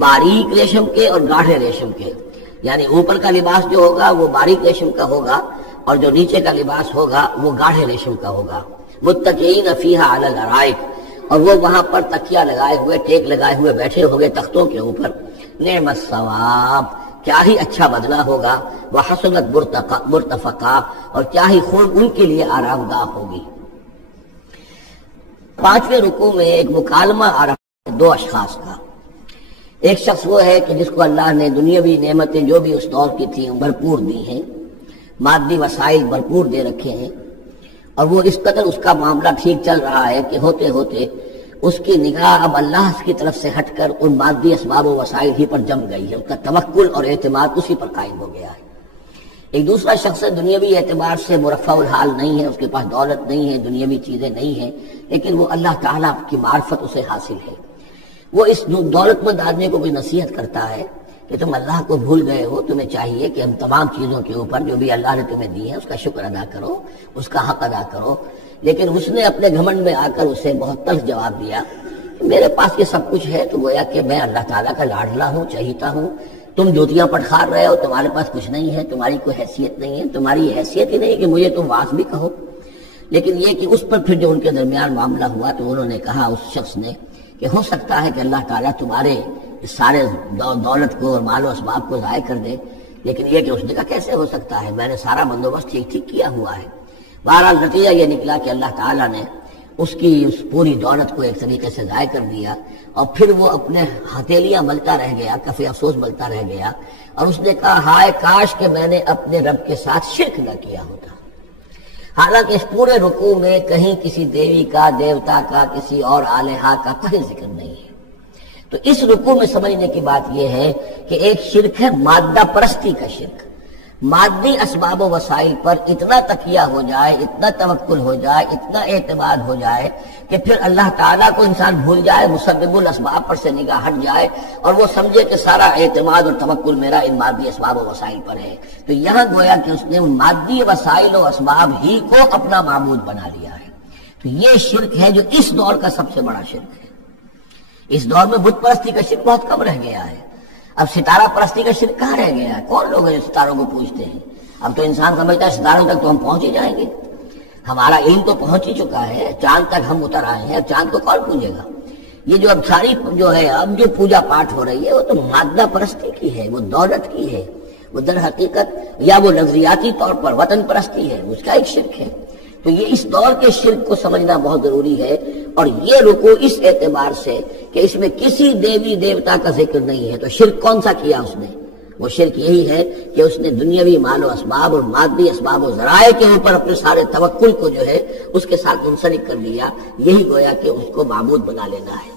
باریک ریشم کے اور گاڑھے ریشم کے، یعنی اوپر کا لباس جو ہوگا وہ باریک ریشم کا ہوگا اور جو نیچے کا لباس ہوگا وہ گاڑھے ریشم کا ہوگا۔ متکئین فیہا علی الارائک، اور وہ وہاں پر تکیہ لگائے ہوئے، ٹیک لگائے ہوئے بیٹھے ہوں گے تختوں کے اوپر۔ نعم الثواب، کیا ہی اچھا بدلہ ہوگا، وحسنت مرتفقہ، اور کیا ہی خوب ان کے لیے آرام گاہ ہوگی۔ پانچویں رکوع میں ایک مکالمہ آ رہا ہے دو اشخاص کا۔ ایک شخص وہ ہے کہ جس کو اللہ نے دنیاوی نعمتیں جو بھی اس دور کی تھیں بھرپور دی ہیں، مادی وسائل بھرپور دے رکھے ہیں، اور وہ اس قدر اس کا معاملہ ٹھیک چل رہا ہے کہ ہوتے ہوتے اس کی نگاہ اب اللہ کی طرف سے ہٹ کر ان مادی اسباب و وسائل ہی پر جم گئی ہے، اس کا توکل اور اعتماد اسی پر قائم ہو گیا ہے۔ ایک دوسرا شخص دنیاوی اعتبار سے مرفع الحال نہیں ہے، اس کے پاس دولت نہیں ہے، دنیاوی چیزیں نہیں ہیں، لیکن وہ اللہ تعالیٰ کی معرفت اسے حاصل ہے۔ وہ اس دولت مند آدمی کو بھی نصیحت کرتا ہے کہ تم اللہ کو بھول گئے ہو، تمہیں چاہیے کہ ہم تمام چیزوں کے اوپر جو بھی اللہ نے تمہیں دی ہے اس کا شکر ادا کرو، اس کا حق ادا کرو۔ لیکن اس نے اپنے گھمنڈ میں آ کر اسے بہت تلخ جواب دیا، میرے پاس یہ سب کچھ ہے تو گویا کہ میں اللہ تعالیٰ کا لاڈلا ہوں، چہیتا ہوں، تم جوتیاں پٹخار رہے ہو، تمہارے پاس کچھ نہیں ہے، تمہاری کوئی حیثیت نہیں ہے، تمہاری یہ حیثیت ہی نہیں کہ مجھے تم واس بھی کہو۔ لیکن یہ کہ اس پر پھر جو ان کے درمیان معاملہ ہوا تو انہوں نے کہا اس شخص نے کہ ہو سکتا ہے کہ اللہ تعالیٰ تمہارے سارے دولت کو اور مال و اسباب کو ضائع کر دے، لیکن یہ کہ اس نے کہا کیسے ہو سکتا ہے، میں نے سارا بندوبست ٹھیک کیا ہوا ہے۔ بہرحال نتیجہ یہ نکلا کہ اللہ تعالیٰ نے اس کی اس پوری دولت کو ایک طریقے سے ضائع کر دیا، اور پھر وہ اپنے ہتھیلیاں ملتا رہ گیا، کفِ افسوس ملتا رہ گیا، اور اس نے کہا ہائے کاش کہ میں نے اپنے رب کے ساتھ شرک نہ کیا ہوتا۔ حالانکہ اس پورے رکوع میں کہیں کسی دیوی کا، دیوتا کا، کسی اور الہہ کا کوئی ذکر نہیں ہے۔ تو اس رکوع میں سمجھنے کی بات یہ ہے کہ ایک شرک ہے مادہ پرستی کا شرک، مادی اسباب و وسائل پر اتنا تکیہ ہو جائے، اتنا توکل ہو جائے، اتنا اعتماد ہو جائے کہ پھر اللہ تعالیٰ کو انسان بھول جائے، مسبب الاسباب پر سے نگاہ ہٹ جائے اور وہ سمجھے کہ سارا اعتماد اور توکل میرا ان مادی اسباب و وسائل پر ہے۔ تو یہاں گویا کہ اس نے ان مادی وسائل و اسباب ہی کو اپنا معبود بنا لیا ہے۔ تو یہ شرک ہے جو اس دور کا سب سے بڑا شرک ہے۔ اس دور میں بت پرستی کا شرک بہت کم رہ گیا ہے، اب ستارہ پرستی کا شرک کہاں رہ گیا ہے؟ کون لوگ ہیں جو ستاروں کو پوجتے ہیں؟ اب تو انسان سمجھتا ہے ستاروں تک تو ہم پہنچ ہی جائیں گے، ہمارا علم تو پہنچ ہی چکا ہے، چاند تک ہم اتر آئے ہیں، اب چاند کو کون پوجے گا؟ یہ جو اب ساری جو ہے اب جو پوجا پاٹ ہو رہی ہے وہ تو مادہ پرستی کی ہے، وہ دولت کی ہے، وہ در حقیقت یا وہ نظریاتی طور پر وطن پرستی ہے، اس کا ایک شرک ہے۔ تو یہ اس دور کے شرک کو سمجھنا بہت ضروری ہے، اور یہ رکوع اس اعتبار سے کہ اس میں کسی دیوی دیوتا کا ذکر نہیں ہے۔ تو شرک کون سا کیا اس نے؟ وہ شرک یہی ہے کہ اس نے دنیاوی مال و اسباب اور مادی اسباب و ذرائع کے اوپر اپنے سارے توکل کو جو ہے اس کے ساتھ منسلک کر لیا، یہی گویا کہ اس کو معبود بنا لینا ہے۔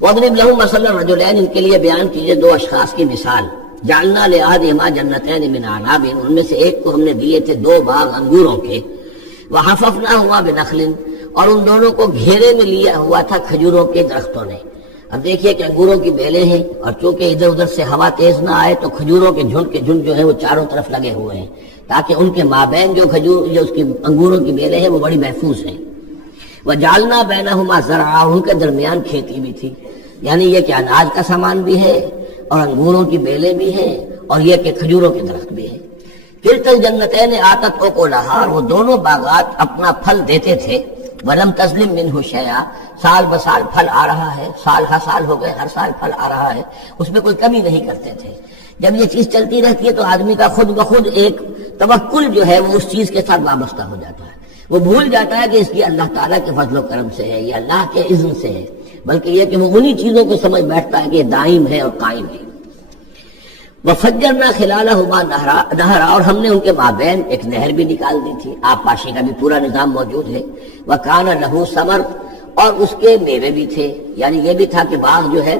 وَاضْرِبْ لَهُم مَثَلًا رَجُلَيْنِ، ان کے لیے بیان کیجئے دو اشخاص کی مثال۔ جعلنا لأحدهما جنتين من عناب، ان میں سے ایک کو ہم نے دیے تھے دو باغ انگوروں کے، وحففناهما بنخل، اور ان دونوں کو گھیرے میں لیا ہوا تھا کھجوروں کے درختوں نے۔ اب دیکھیے کہ انگوروں کی بیلیں ہیں، اور چونکہ ادھر ادھر سے ہوا تیز نہ آئے تو کھجوروں کے جھنڈ جو ہے وہ چاروں طرف لگے ہوئے ہیں، تاکہ ان کے مابین جو اس کی انگوروں کی بیلیں ہیں وہ بڑی محفوظ ہیں۔ وجعلنا بینہما زرعا، ان کے درمیان کھیتی بھی تھی، یعنی یہ کہ اناج کا سامان بھی ہے اور انگوروں کی بیلیں بھی ہیں اور یہ کہ کھجوروں کے درخت بھی ہیں۔ کلتا الجنتین آتت اکلہا، وہ دونوں باغات اپنا پھل دیتے تھے، ولم تظلم منہ شیئا، سال بسال پھل آ رہا ہے، سال ہر سال ہو گئے، ہر سال پھل آ رہا ہے، اس میں کوئی کمی نہیں کرتے تھے۔ جب یہ چیز چلتی رہتی ہے تو آدمی کا خود بخود ایک توکل جو ہے وہ اس چیز کے ساتھ وابستہ ہو جاتا ہے، وہ بھول جاتا ہے کہ اس کی اللہ تعالیٰ کے فضل و کرم سے ہے، یہ اللہ کے اذن سے ہے، بلکہ یہ کہ وہ انہی چیزوں کو سمجھ بیٹھتا ہے کہ یہ دائم ہے اور قائم ہے۔ وَفَجَّرْنَا خِلَالَهُمَا نَهْرًا، اور ہم نے ان کے مابین ایک نہر بھی نکال دی تھی، آبپاشی کا بھی پورا نظام موجود ہے۔ وَكَانَ لَهُ ثَمَرٌ، اور اس کے میوے بھی تھے، یعنی یہ بھی تھا کہ باغ جو ہے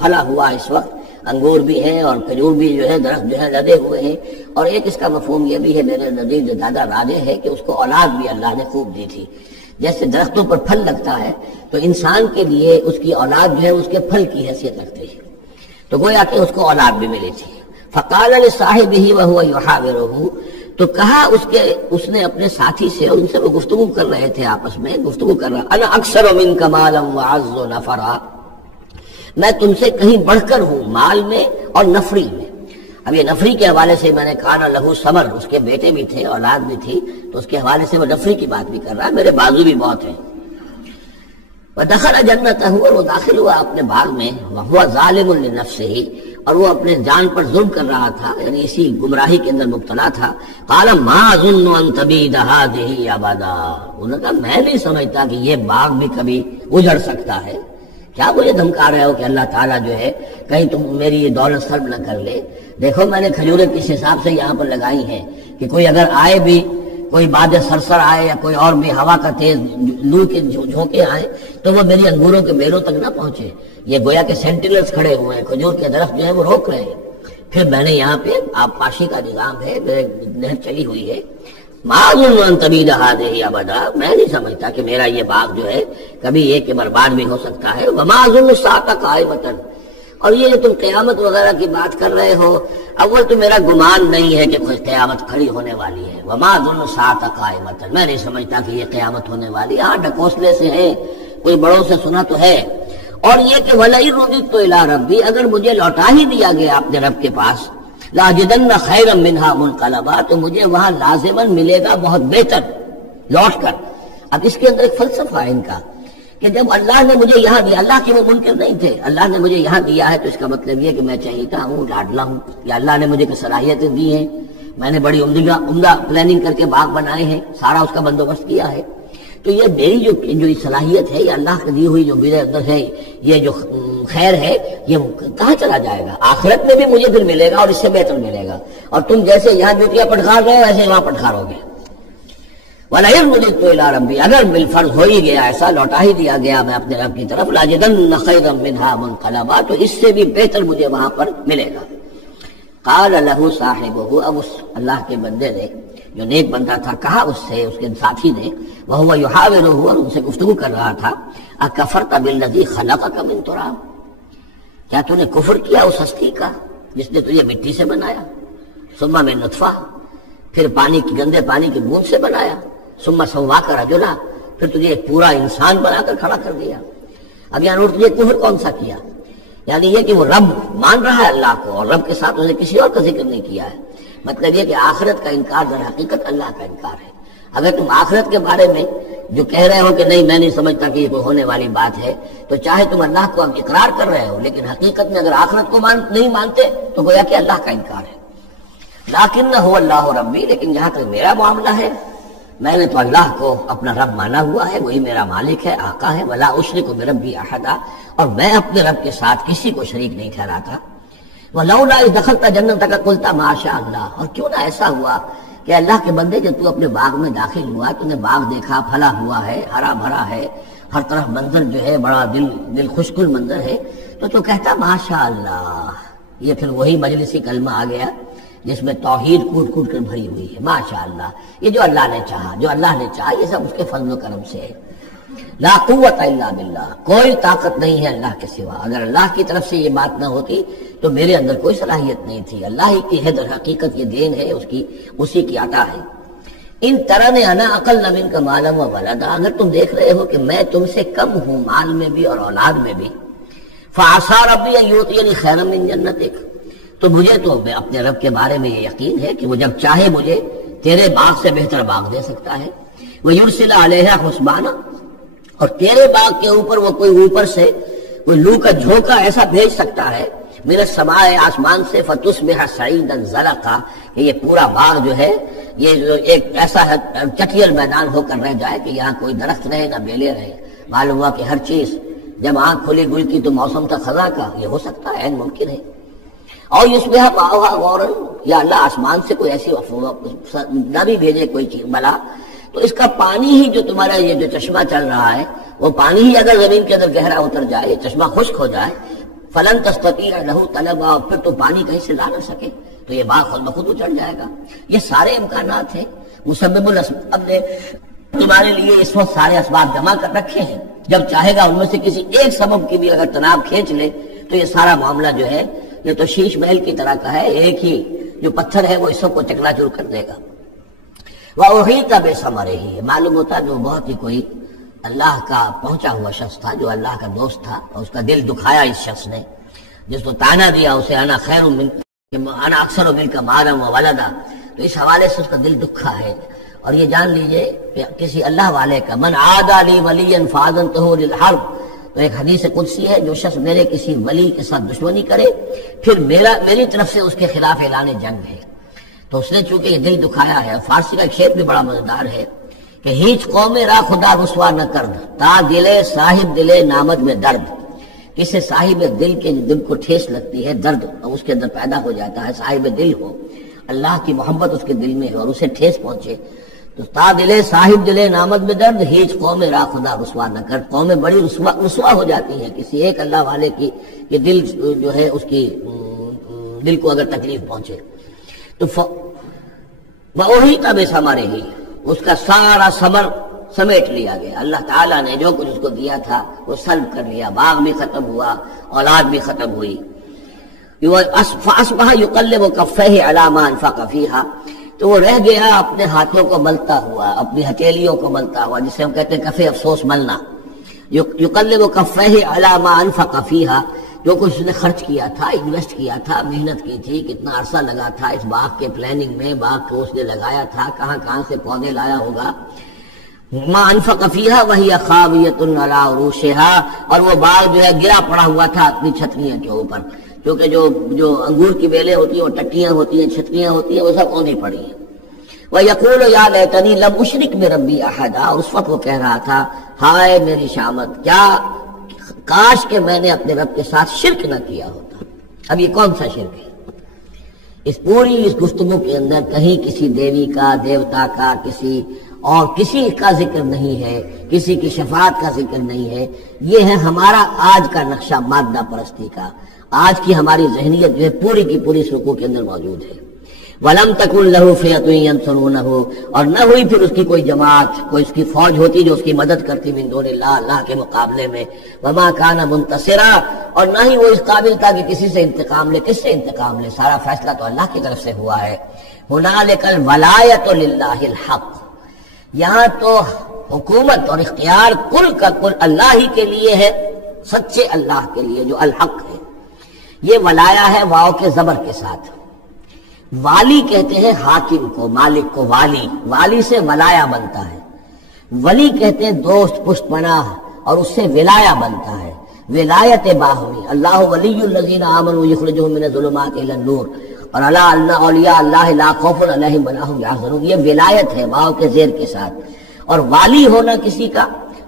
پھلا ہوا اس وقت، انگور بھی ہیں اور کھجور بھی جو ہے درخت جو ہے لدے ہوئے ہیں، اور ایک اس کا مفہوم یہ بھی ہے میرے نزدیک جو زیادہ راجح ہے کہ اس کو اولاد بھی اللہ نے خوب دی تھی۔ جیسے درختوں پر پھل لگتا ہے تو انسان کے لیے اس کی اولاد جو ہے اس کے پھل کی حیثیت رکھتی ہے، تو گویا کہ اس کو اولاد بھی ملی تھی۔ فقال لصاحبہ وہو یحاورہ، تو کہا اس نے اپنے ساتھی سے، ان سے وہ گفتگو کر رہے تھے، آپس میں گفتگو کر رہا، انا اکثر منک مالا واعز نفرا، میں تم سے کہیں بڑھ کر ہوں مال میں اور نفری میں۔ اب یہ نفری کے حوالے سے میں نے کہا لہو ثمر، اس کے بیٹے بھی تھے، اولاد بھی تھی، تو اس کے حوالے سے وہ نفری کی بات بھی کر رہا ہے، میرے بازو بھی بہت ہیں۔ وَدَخَلَ جَنَّتَهُ، اور وہ داخل ہوا اپنے باغ میں، وَهُوَ ظَالِمٌ لِنَفْسِهِ، اور وہ اپنے جان پر ظلم کر رہا تھا، یعنی اسی گمراہی کے اندر مبتلا تھا۔ قَالَ مَا أَظُنُّ أَن تَبِيدَ هَٰذِهِ أَبَدًا، انہوں نے کہا میں نہیں سمجھتا کہ یہ باغ بھی کبھی اجڑ سکتا ہے۔ کیا مجھے دھمکا رہے ہو کہ اللہ تعالیٰ جو ہے کہیں تم میری یہ دولت سلب نہ کر لے؟ دیکھو میں نے کھجوریں کس حساب سے یہاں پر لگائی ہیں کہ کوئی اگر آئے بھی، کوئی باد سرسر آئے یا کوئی اور بھی ہوا کا تیز لو کے جھونکے آئے تو وہ میری انگوروں کے بیلوں تک نہ پہنچے۔ یہ گویا کہ سینٹینلز کھڑے ہوئے ہیں، کھجور کے درخت جو ہے وہ روک رہے ہیں۔ پھر میں نے یہاں پہ آبپاشی کا نظام ہے، نہر چلی ہوئی ہے۔ ما اظن ان تبید هذه ابدا، میں نہیں سمجھتا کہ میرا یہ باغ جو ہے کبھی یہ کہ برباد بھی ہو سکتا ہے۔ وما اظن الساعة قائمة، اور یہ جو تم قیامت وغیرہ کی بات کر رہے ہو، اول تو میرا گمان نہیں ہے کہ کوئی قیامت کھڑی ہونے والی ہے۔ وما اظن الساعة قائمة، میں نہیں سمجھتا کہ یہ قیامت ہونے والی ہے۔ ہاں ڈھکوسلے سے ہے، کوئی بڑوں سے سنا تو ہے۔ اور یہ کہ وَلَئِن رُدِدتُّ إِلَىٰ رَبِّي، اگر مجھے لوٹا ہی دیا گیا اپنے رب کے پاس، لَأَجِدَنَّ خَيْرًا مِنْهَا مُنْقَلَبًا، تو مجھے وہاں لازماً ملے گا بہت بہتر لوٹ کر۔ اب اس کے اندر ایک فلسفہ ہے ان کا کہ جب اللہ نے مجھے یہاں دیا، اللہ کے وہ منکر نہیں تھے، اللہ نے مجھے یہاں دیا ہے تو اس کا مطلب یہ کہ میں چہیتا ہوں، لاڈلا ہوں، یا اللہ نے مجھے صلاحیتیں دی ہیں، میں نے بڑی عمدہ پلاننگ کر کے باغ بنائے ہیں، سارا اس کا بندوبست کیا ہے، تو یہ میری جو صلاحیت ہے، یہ اللہ کی دی ہوئی جو میرے اندر ہے، یہ جو خیر ہے، یہ کہاں چلا جائے گا؟ آخرت میں بھی مجھے پھر ملے گا اور اس سے بہتر ملے گا، اور تم جیسے یہاں بیٹیاں پٹخار رہے ہو ایسے وہاں پٹخارو گے۔ وَلَئِن رُدِدتُّ إِلَىٰ رَبِّي، اگر بالفرض ہو ہی گیا ایسا، لوٹا ہی دیا گیا میں اپنے رب کی طرف، لَأَجِدَنَّ خَيْرًا مِنْهَا مُنْقَلَبًا، تو اس سے بھی بہتر مجھے وہاں پر ملے گا۔ قَالَ لَهُ صَاحِبُهُ، اب اس اللہ کے بندے نے جو نیک بندہ تھا کہا اس سے، اس کے ساتھی نے، وَهُوَ يُحَاوِرُهُ، اور ان سے گفتگو کر رہا تھا، أَكَفَرْتَ بِالَّذِي خَلَقَكَ مِن تُرَابٍ، کیا تو نے کفر کیا اس ہستی کا جس نے تجھے مٹی سے بنایا، ثم من نطفہ، پھر پانی کی گندے پانی کی بوند سے بنایا، ثم سواک رجلا، پھر تجھے ایک پورا انسان بنا کر کھڑا کر دیا۔ اب یہاں نوٹ تجھے کفر کون سا کیا؟ یعنی یہ کہ وہ رب مان رہا ہے اللہ کو، اور رب کے ساتھ اسے کسی اور کا ذکر نہیں کیا ہے۔ مطلب یہ کہ آخرت کا انکار در حقیقت اللہ کا انکار ہے۔ اگر تم آخرت کے بارے میں جو کہہ رہے ہو کہ نہیں میں نہیں سمجھتا کہ یہ کوئی ہونے والی بات ہے، تو چاہے تم اللہ کو اب اقرار کر رہے ہو، لیکن حقیقت میں اگر آخرت کو نہیں مانتے تو گویا کہ اللہ کا انکار ہے۔ لیکن هو اللہ ربی، لیکن جہاں تک میرا معاملہ ہے، میں نے تو اللہ کو اپنا رب مانا ہوا ہے، وہی میرا مالک ہے، آقا ہے، ولا اشرک بربی احدا، اور میں اپنے رب کے ساتھ کسی کو شریک نہیں ٹھہراتا۔ ولولا اذ دخلت جنتک قلت ما شاء اللہ، اور کیوں نہ ایسا ہوا کہ اللہ کے بندے جب تو اپنے باغ میں داخل ہوا، تو نے باغ دیکھا پھلا ہوا ہے، ہرا بھرا ہے، ہر طرف منظر جو ہے بڑا دل خوشگل منظر ہے، تو کہتا ماشاء اللہ۔ یہ پھر وہی مجلسی کلمہ آ گیا جس میں توحید کوٹ کوٹ کر بھری ہوئی ہے، ماشاء اللہ۔ یہ جو اللہ نے چاہا، جو اللہ نے چاہا، یہ سب اس کے فضل و کرم سے ہے۔ لا قوت الا باللہ، کوئی طاقت نہیں ہے اللہ کے سوا۔ اگر اللہ کی طرف سے یہ بات نہ ہوتی تو میرے اندر کوئی صلاحیت نہیں تھی، اللہ ہی کی ہے در حقیقت، یہ دین ہے اسی کی عطا ہے۔ ان ترنے انا اقل منک مالا و ولدا، اگر تم دیکھ رہے ہو کہ میں تم سے کم ہوں مال میں بھی اور اولاد میں بھی، فعسى ربی ان یؤتینی خیرا من جنتک، تو مجھے تو اپنے رب کے بارے میں یہ یقین ہے کہ وہ جب چاہے مجھے تیرے باغ سے بہتر باغ دے سکتا ہے. وَيُرْسِلَ عَلَيْهَا حُسْبَانًا، اور تیرے باغ کے اوپر وہ کوئی اوپر سے کوئی لو کا جھونکا ایسا بھیج سکتا ہے میرے سمائے آسمان سے، فَتُصْبِحَ صَعِيدًا زَلَقًا، کہ یہ پورا باغ جو ہے یہ جو ایک ایسا چٹیل میدان ہو کر رہ جائے کہ یہاں کوئی درخت رہے نہ بیلے رہے. معلوم ہوا کہ ہر چیز جب آنکھ کھلی گل کی تو موسم تھا خزاں کا، یہ ہو سکتا ہے، ممکن ہے. اور یصبح ماؤہا غورا، یا اللہ آسمان سے کوئی ایسی نہ بھی بھیجے کوئی چیز بلا، تو اس کا پانی ہی جو تمہارا یہ جو چشمہ چل رہا ہے وہ پانی ہی اگر زمین کے اندر گہرا اتر جائے، چشمہ خشک ہو جائے، فلن تستطیع لہ طلبا، پھر تو پانی کہیں سے لا نہ سکے تو یہ باغ خود بخود اجڑ جائے گا. یہ سارے امکانات ہیں. مسبب الاسباب نے تمہارے لیے اس وقت سارے اسباب جمع کر رکھے ہیں، جب چاہے گا ان میں سے کسی ایک سبب کی بھی اگر تناب کھینچ لے تو یہ سارا معاملہ جو ہے یہ تو شیش محل کی طرح کا ہے، ایک ہی جو پتھر ہے وہ اس کو چکنا چور کر دے گا. وَأُحِيطَ بِثَمَرِهِ، معلوم ہوتا جو بہت ہی کوئی اللہ کا پہنچا ہوا شخص تھا، جو اللہ کا دوست تھا، اور اس کا دل دکھایا اس شخص نے، جس کو تانا دیا اسے انا خیر من انا اکثر منک مالا وولدا، تو اس حوالے سے اس کا دل دکھا ہے. اور یہ جان لیجئے کہ کسی اللہ والے کا من عادى لي وليا فاذنته للحرب، تو ایک حدیث قدسی ہے، جو شخص میرے کسی ولی کے ساتھ دشمنی کرے پھر میری طرف سے اس کے خلاف اعلان جنگ ہے. تو اس نے چونکہ یہ دل دکھایا ہے. فارسی کا شعر بھی بڑا مزیدار ہے کہ ہیچ قوم را خدا رسوا نہ کرد، تا دلے صاحب دلے نامد میں درد. کسی صاحب دل کے دل کو ٹھیس لگتی ہے، درد اس کے اندر پیدا ہو جاتا ہے، صاحب دل ہو، اللہ کی محبت اس کے دل میں ہے اور اسے ٹھیس پہنچے، تو تا دلے صاحب دلے نامد میں درد، ہیچ قوم را خدا رسوا نہ کر. قومیں بڑی رسوا ہو جاتی ہیں کسی ایک اللہ والے کی کہ دل جو ہے اس کی دل کو اگر تکلیف پہنچے. تو وَأُحِيطَ بِثَمَرِهِ، اس کا سارا ثمر سمیٹ لیا گیا. اللہ تعالیٰ نے جو کچھ اس کو دیا تھا وہ سلب کر لیا، باغ بھی ختم ہوا، اولاد بھی ختم ہوئی. فَأَصْبَحَ يُقَلِّبُ كَفَّيْهِ عَلَى مَا أَنفَقَ فِيهَا، تو وہ رہ گیا اپنے ہاتھوں کو ملتا ہوا، اپنی ہتھیلیوں کو ملتا ہوا، جسے ہم کہتے ہیں کفے افسوس ملنا. يُقَلِّبُ كَفَّيْهِ عَلَى مَا أَنفَقَ فِيهَا، جو کچھ اس نے خرچ کیا تھا، انویسٹ کیا تھا، محنت کی تھی، کتنا عرصہ لگا تھا اس باغ کے پلاننگ میں، باغ کو اس نے لگایا تھا، کہاں سے پودے لایا ہوگا. ما انفق فیہا وہی خاویۃ علی عروشہا، اور وہ باغ جو ہے گرا پڑا ہوا تھا اپنی چھتریاں کے اوپر، کیونکہ جو انگور کی بیلیں ہوتی ہیں وہ ٹٹیاں ہوتی ہیں، چھتریاں ہوتی ہیں، وہ سب اونی پڑی ہیں. وَيَقُولُ يَا لَيْتَنِي لَمْ أُشْرِكْ بِرَبِّي أَحَدًا، اور اس وقت وہ کہہ رہا تھا ہائے میری شامت، کیا کاش کہ میں نے اپنے رب کے ساتھ شرک نہ کیا ہوتا. اب یہ کون سا شرک ہے؟ اس پوری اس گفتگو کے اندر کہیں کسی دیوی کا، دیوتا کا، کسی کا ذکر نہیں ہے، کسی کی شفاعت کا ذکر نہیں ہے. یہ ہے ہمارا آج کا نقشہ مادہ پرستی کا. آج کی ہماری ذہنیت جو ہے پوری کی پوری اس رکوع کے اندر موجود ہے. وَلَمْ تَكُنْ لَهُ فِئَةٌ يَنْصُرُونَهُ، اور نہ ہوئی پھر اس کی کوئی جماعت، کوئی اس کی فوج ہوتی جو اس کی مدد کرتی من دون اللہ، اللہ کے مقابلے میں. وَمَا كَانَ مُنْتَصِرًا، اور نہ ہی وہ اس قابل تھا کہ کسی سے انتقام لے. کس سے انتقام لے؟ سارا فیصلہ تو اللہ کی طرف سے ہوا ہے. هُنَالِكَ الْوَلَایَةُ لِلَّهِ الْحَقِّ، یہاں تو حکومت اور اختیار کل کا کل اللہ ہی کے لیے ہے، سچے اللہ کے لیے جو الحق ہے. یہ ولایا ہے واو کے زبر کے ساتھ. والی کہتے ہیں حاکم کو، مالک کو والی، والی سے ولایا بنتا ہے. ولی کہتے ہیں دوست، پشت پناہ، اور اس سے ولایا بنتا ہے. ولایت باہمی، اللہ ولی الذین آمنوا یخرجهم من الظلمات الی النور، اور اللہ اولیاء اللہ لا خوف علیہم ولا هم یحزنون، یہ ولایت ہے واو کے زیر کے ساتھ. اور والی ہونا کسی کا،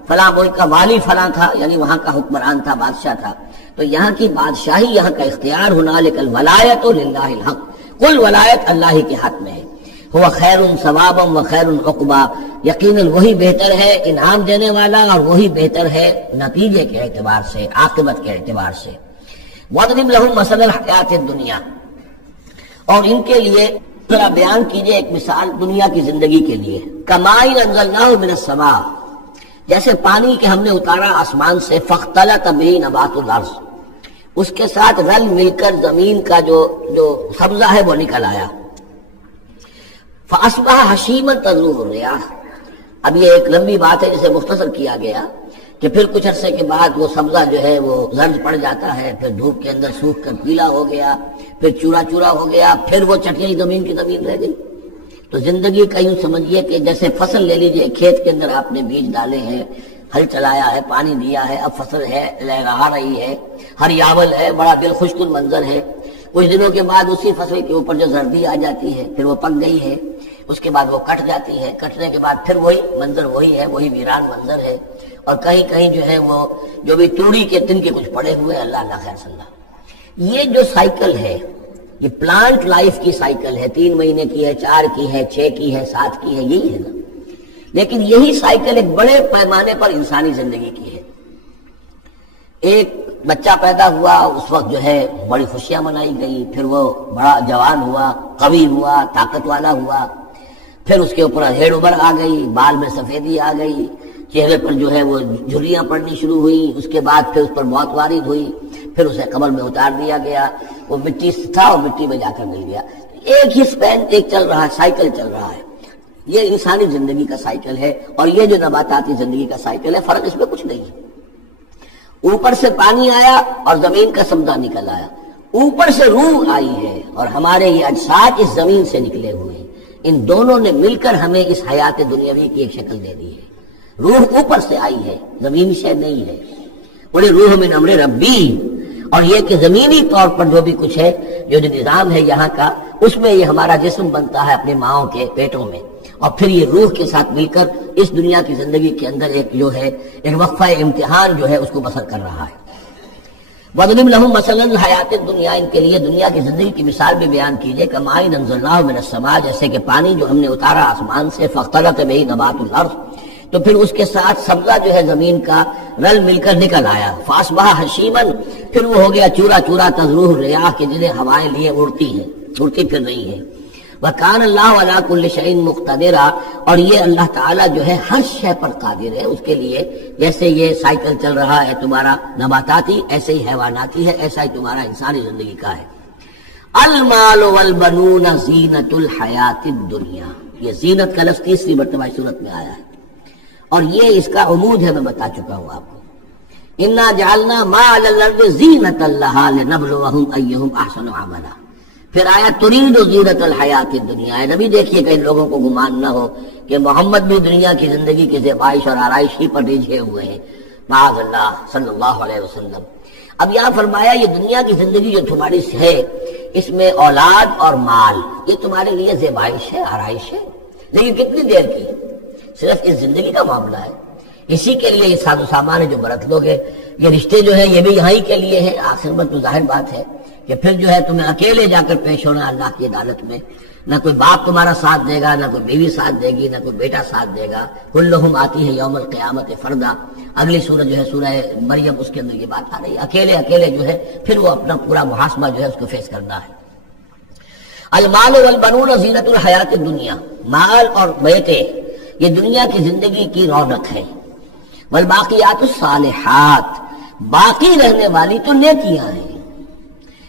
فلاں کوئی کا والی فلاں تھا، یعنی وہاں کا حکمران تھا، بادشاہ تھا، تو یہاں کی بادشاہی، یہاں کا اختیار، هنالک الولایۃ للہ الحق، کل ولایت اللہ ہی کے ہاتھ میں ہے. ہوا خیر ثوابا و خیر عقبا، یقیناً وہی بہتر ہے انعام دینے والا، اور وہی بہتر ہے نتیجے کے اعتبار سے، عاقبت کے اعتبار سے. وَاضْرِبْ لَهُم مَثَلَ الْحَيَاةِ الدُّنْيَا، اور ان کے لیے ذرا بیان کیجئے ایک مثال دنیا کی زندگی کے لیے. کَمَاءٍ أَنزَلْنَاهُ مِنَ السَّمَاءِ، جیسے پانی کہ ہم نے اتارا آسمان سے، فَاخْتَلَطَ بِهِ نَبَاتُ الْأَرْضِ، اس کے ساتھ رل مل کر زمین کا جو سبزہ ہے وہ نکل آیا. فَأَصْبَحَ حَشِيمًا تَذْرُوهُ الرِّيَاحُ، اب یہ ایک لمبی بات ہے جسے مختصر کیا گیا کہ پھر کچھ عرصے کے بعد وہ سبزہ جو ہے وہ زرد پڑ جاتا ہے، پھر دھوپ کے اندر سوکھ کر پیلا ہو گیا، پھر چورا چورا ہو گیا، پھر وہ چٹیل زمین کی زمین رہ گئی۔ تو زندگی کا یوں سمجھیے کہ جیسے فصل لے لیجئے، کھیت کے اندر آپ نے بیج ڈالے ہیں، ہل چلایا ہے، پانی دیا ہے، اب فصل ہے، لہرا رہی ہے، ہریاول ہے، بڑا دل خوشکن منظر ہے۔ کچھ دنوں کے بعد اسی فصل کے اوپر جو زردی آ جاتی ہے، پھر وہ پک گئی ہے، اس کے بعد وہ کٹ جاتی ہے، کٹنے کے بعد پھر وہی منظر وہی ہے، وہی ویران منظر ہے، اور کہیں کہیں جو ہے وہ جو بھی توڑی کے تن کے کچھ پڑے ہوئے، اللہ اللہ خیر صلی اللہ۔ یہ جو سائیکل ہے، یہ پلانٹ لائف کی سائیکل ہے، 3 مہینے کی ہے، 4 کی ہے، 6 کی ہے، 7 کی ہے، یہی ہے نا۔ لیکن یہی سائیکل ایک بڑے پیمانے پر انسانی زندگی کی ہے۔ ایک بچہ پیدا ہوا، اس وقت جو ہے بڑی خوشیاں منائی گئی، پھر وہ بڑا جوان ہوا، قوی ہوا، طاقت والا ہوا، پھر اس کے اوپر ہیڑ ابھر آ گئی، بال میں سفیدی آ گئی، چہرے پر جو ہے وہ جھریاں پڑنی شروع ہوئی، اس کے بعد پھر اس پر موت وارد ہوئی، پھر اسے قبر میں اتار دیا گیا، وہ مٹی سے تھا اور مٹی میں جا کر مل گیا۔ ایک ہی سپین ایک چل رہا ہے، سائیکل چل رہا ہے۔ یہ انسانی زندگی کا سائیکل ہے، اور یہ جو نباتاتی زندگی کا سائیکل ہے، فرق اس میں کچھ نہیں ہے۔ اوپر سے پانی آیا اور زمین کا سبزہ نکل آیا، اوپر سے روح آئی ہے اور ہمارے یہ اجساد اس زمین سے نکلے ہوئے ہیں، ان دونوں نے مل کر ہمیں اس حیات دنیاوی کی ایک شکل دے دی ہے۔ روح اوپر سے آئی ہے، زمین سے نہیں ہے۔ بڑی روح من امر ربی، اور یہ کہ زمینی طور پر جو بھی کچھ ہے، جو نظام ہے یہاں کا، اس میں یہ ہمارا جسم بنتا ہے اپنے ماؤں کے پیٹوں میں، اور پھر یہ روح کے ساتھ مل کر اس دنیا کی زندگی کے اندر ایک جو ہے ایک وقفہ امتحان جو ہے اس کو بسر کر رہا ہے۔ وَضْرِبْ لَهُم مَثَلًا الْحَيَاةِ الدُّنْيَا، ان کے لیے دنیا کی زندگی کی مثال بھی بیان کیجئے، كَمَاءٍ أَنزَلْنَاهُ مِنَ السَّمَاءِ، جیسے کہ پانی جو ہم نے اتارا آسمان سے، فَاخْتَلَطَ بِهِ نَبَاتُ الْأَرْضِ، تو پھر اس کے ساتھ سبزہ جو ہے زمین کا رل مل کر نکل آیا، فَأَصْبَحَ هَشِيمًا، پھر وہ ہو گیا چورا چورا، تَذْرُوهُ الرِّيَاحُ، کہ جنہیں ہوائیں لیے اڑتی ہیں، اڑتی پھر رہی ہیں۔ وَكَانَ اللَّهُ عَلَىٰ كُلِّ شَيْءٍ مُقْتَدِرًا، اور یہ اللہ تعالیٰ جو ہے ہر شے پر قادر ہے، اس کے لیے جیسے یہ سائیکل چل رہا ہے تمہارا نباتاتی، ایسے ہی حیواناتی ہے، ایسا ہی تمہارا انسانی زندگی کا ہے۔ المال والبنون زینت الحیات الدنیا، یہ زینت کا لفظ 3 مرتبہ اس صورت میں آیا ہے، اور یہ اس کا عمود ہے، میں بتا چکا ہوں آپ کو۔ انا جعلنا ما علی الارض زینۃ لہا لنبلوہم ایہم احسن عملا۔ پھر آیا ترید زینت الحیات الدنیا، ہے نبی دیکھیے کہ ان لوگوں کو گمان نہ ہو کہ محمد بھی دنیا کی زندگی کی زیبائش اور آرائش ہی پر رجھے ہوئے ہیں، معاذ اللہ صلی اللہ علیہ وسلم۔ اب یہاں فرمایا یہ دنیا کی زندگی جو تمہاری ہے، اس میں اولاد اور مال، یہ تمہارے لیے زیبائش ہے، آرائش ہے، لیکن کتنی دیر کی؟ صرف اس زندگی کا معاملہ ہے، اسی کے لیے یہ ساز و سامان ہے جو برت لوگے، یہ رشتے جو ہیں یہ بھی یہاں ہی کے لیے ہیں۔ آخر میں تو ظاہر بات ہے کہ پھر جو ہے تمہیں اکیلے جا کر پیش ہونا اللہ کی عدالت میں، نہ کوئی باپ تمہارا ساتھ دے گا، نہ کوئی بیوی ساتھ دے گی، نہ کوئی بیٹا ساتھ دے گا۔ کلہم آتی ہے یوم القیامت فردا، اگلی سورہ جو ہے سورہ مریم، اس کے اندر یہ بات آ رہی ہے، اکیلے اکیلے جو ہے پھر وہ اپنا پورا محاسبہ جو ہے اس کو فیس کرنا ہے۔ المال والبنون زینت الحیات الدنیا، مال اور بیٹے یہ دنیا کی زندگی کی رونق ہے۔ والباقیات الصالحات، باقی رہنے والی تو نیکیاں ہیں۔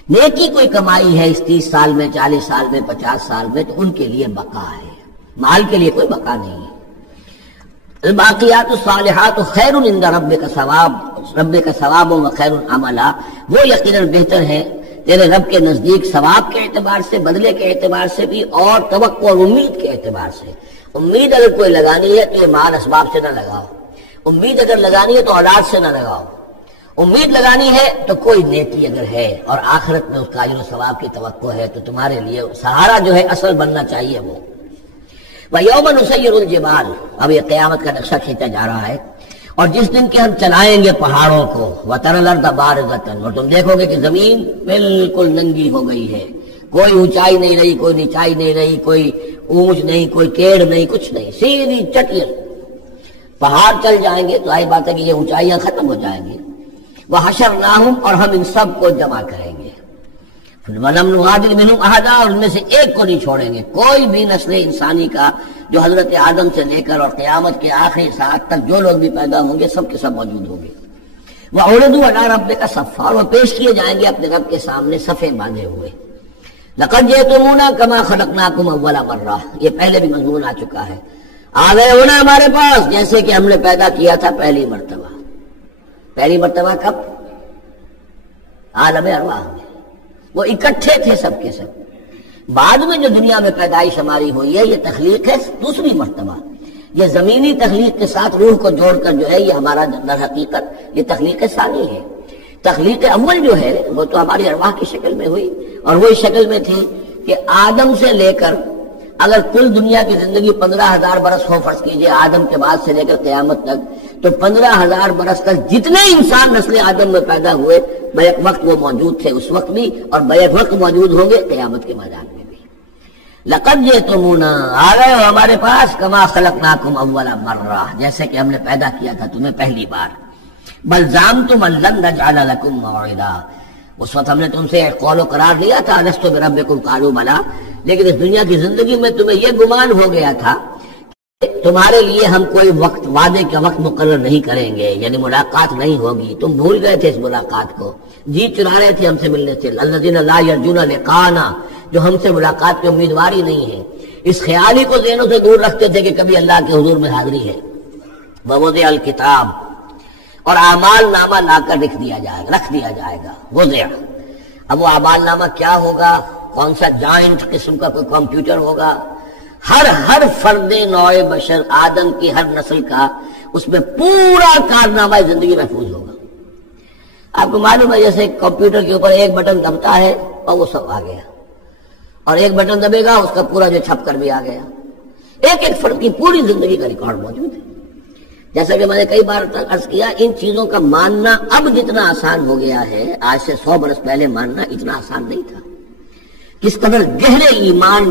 نیکی کوئی کمائی ہے اس 30 سال میں، 40 سال میں، 50 سال میں، تو ان کے لیے بقا ہے، مال کے لیے کوئی بقا نہیں ہے۔ الباقیات الصالحات خیر عند ربک ثواب، ربک ثواب و خیر عملا، وہ یقیناً بہتر ہے تیرے رب کے نزدیک ثواب کے اعتبار سے، بدلے کے اعتبار سے بھی، اور توقع اور امید کے اعتبار سے۔ امید اگر کوئی لگانی ہے تو یہ مال اسباب سے نہ لگاؤ، امید اگر لگانی ہے تو اولاد سے نہ لگاؤ، امید لگانی ہے تو کوئی نیکی اگر ہے اور آخرت میں اس کا اجر و ثواب کی توقع ہے تو تمہارے لیے سہارا جو ہے اصل بننا چاہیے وہ۔ وَيَوْمَ نُسَيِّرُ الْجِبَالَ، اب یہ قیامت کا نقشہ کھینچا جا رہا ہے، اور جس دن کے ہم چلائیں گے پہاڑوں کو، وَتَرَى الْأَرْضَ بَارِزَةً، اور تم دیکھو گے کہ زمین بالکل ننگی ہو گئی ہے، کوئی اونچائی نہیں رہی، کوئی نچائی نہیں رہی، کوئی اونچ نہیں، کوئی ٹیڑھ نہیں، کچھ نہیں، سیدھی چٹیل۔ پہاڑ چل جائیں گے تو آئی بات ہے کہ یہ اونچائیاں ختم ہو جائیں گی۔ وَحَشَرْنَاهُمْ، اور ہم ان سب کو جمع کریں گے، وَلَمْ نُغَادِرْ مِنْهُمْ أَحَدًا، اور ان میں سے ایک کو نہیں چھوڑیں گے، کوئی بھی نسل انسانی کا جو حضرت آدم سے لے کر اور قیامت کے آخری ساعت تک جو لوگ بھی پیدا ہوں گے سب کے سب موجود ہوں گے۔ وَعُرِضُوا عَلَىٰ رَبِّكَ صَفًّا، اور پیش کیے جائیں گے اپنے رب کے سامنے صفے باندھے ہوئے۔ لَقَدْ جِئْتُمُونَا كَمَا خَلَقْنَاكُمْ أَوَّلَ مَرَّةٍ، یہ پہلے بھی مضمون آ چکا ہے، آ گئے ہونا ہمارے پاس جیسے کہ ہم نے پیدا کیا تھا پہلی مرتبہ۔ پہلی مرتبہ کب؟ عالم ارواح میں، وہ اکٹھے تھے سب کے سب۔ بعد میں جو دنیا میں پیدائش ہماری ہوئی ہے یہ تخلیق ہے دوسری مرتبہ، یہ زمینی تخلیق کے ساتھ روح کو جوڑ کر جو ہے یہ ہمارا در حقیقت یہ تخلیق ثانی ہے۔ تخلیق اول جو ہے وہ تو ہماری ارواح کی شکل میں ہوئی، اور وہی شکل میں تھی کہ آدم سے لے کر اگر کل دنیا کی زندگی 15,000 برس ہو، فرض کیجئے آدم کے بعد سے لے کر قیامت تک، تو 15,000 برس تک جتنے انسان نسل آدم میں پیدا ہوئے بیک وقت وہ موجود تھے اس وقت بھی، اور بیک وقت موجود ہوں گے قیامت کے میدان میں بھی۔ لقد جئتمونا، آ گئے ہو ہمارے پاس، کما خلقناکم اول مرہ، جیسے کہ ہم نے پیدا کیا تھا تمہیں پہلی بار۔ بل زعمتم ان لن نجعل لکم موعدا، اس وقت ہم نے تم سے ایک قول و قرار لیا تھا، الست بربکم قالوا بلی، لیکن اس دنیا کی زندگی میں تمہیں یہ گمان ہو گیا تھا کہ تمہارے لیے ہم کوئی وقت، وعدے کا وقت مقرر نہیں کریں گے، یعنی ملاقات نہیں ہوگی، تم بھول گئے تھے اس ملاقات کو، جی چرا رہے تھے ہم سے ملنے سے۔ الذین لا یرجون لقاءنا، جو ہم سے ملاقات کی امیدواری نہیں ہے، اس خیال ہی کو ذہنوں سے دور رکھتے تھے کہ کبھی اللہ کے حضور میں حاضری ہے۔ ووضع الکتاب، اور اعمال نامہ لا کر رکھ دیا جائے گا وضع۔ اب وہ اعمال نامہ کیا ہوگا؟ کون سا جائنٹ قسم کا کوئی کمپیوٹر ہوگا؟ ہر فرد نوع بشر آدم کی ہر نسل کا اس میں پورا کارنامہ زندگی محفوظ ہوگا۔ آپ کو معلوم ہے جیسے کمپیوٹر کے اوپر ایک بٹن دبتا ہے اور وہ سب آ گیا، اور ایک بٹن دبے گا اس کا پورا جو چھپ کر بھی آ گیا۔ ایک فرد کی پوری زندگی کا ریکارڈ موجود ہے۔ جیسا کہ میں نے کئی بار عرض کیا، ان چیزوں کا ماننا اب جتنا آسان ہو گیا ہے، آج سے 100 برس پہلے ماننا اتنا آسان نہیں تھا۔ کس قدر گہرے ایمان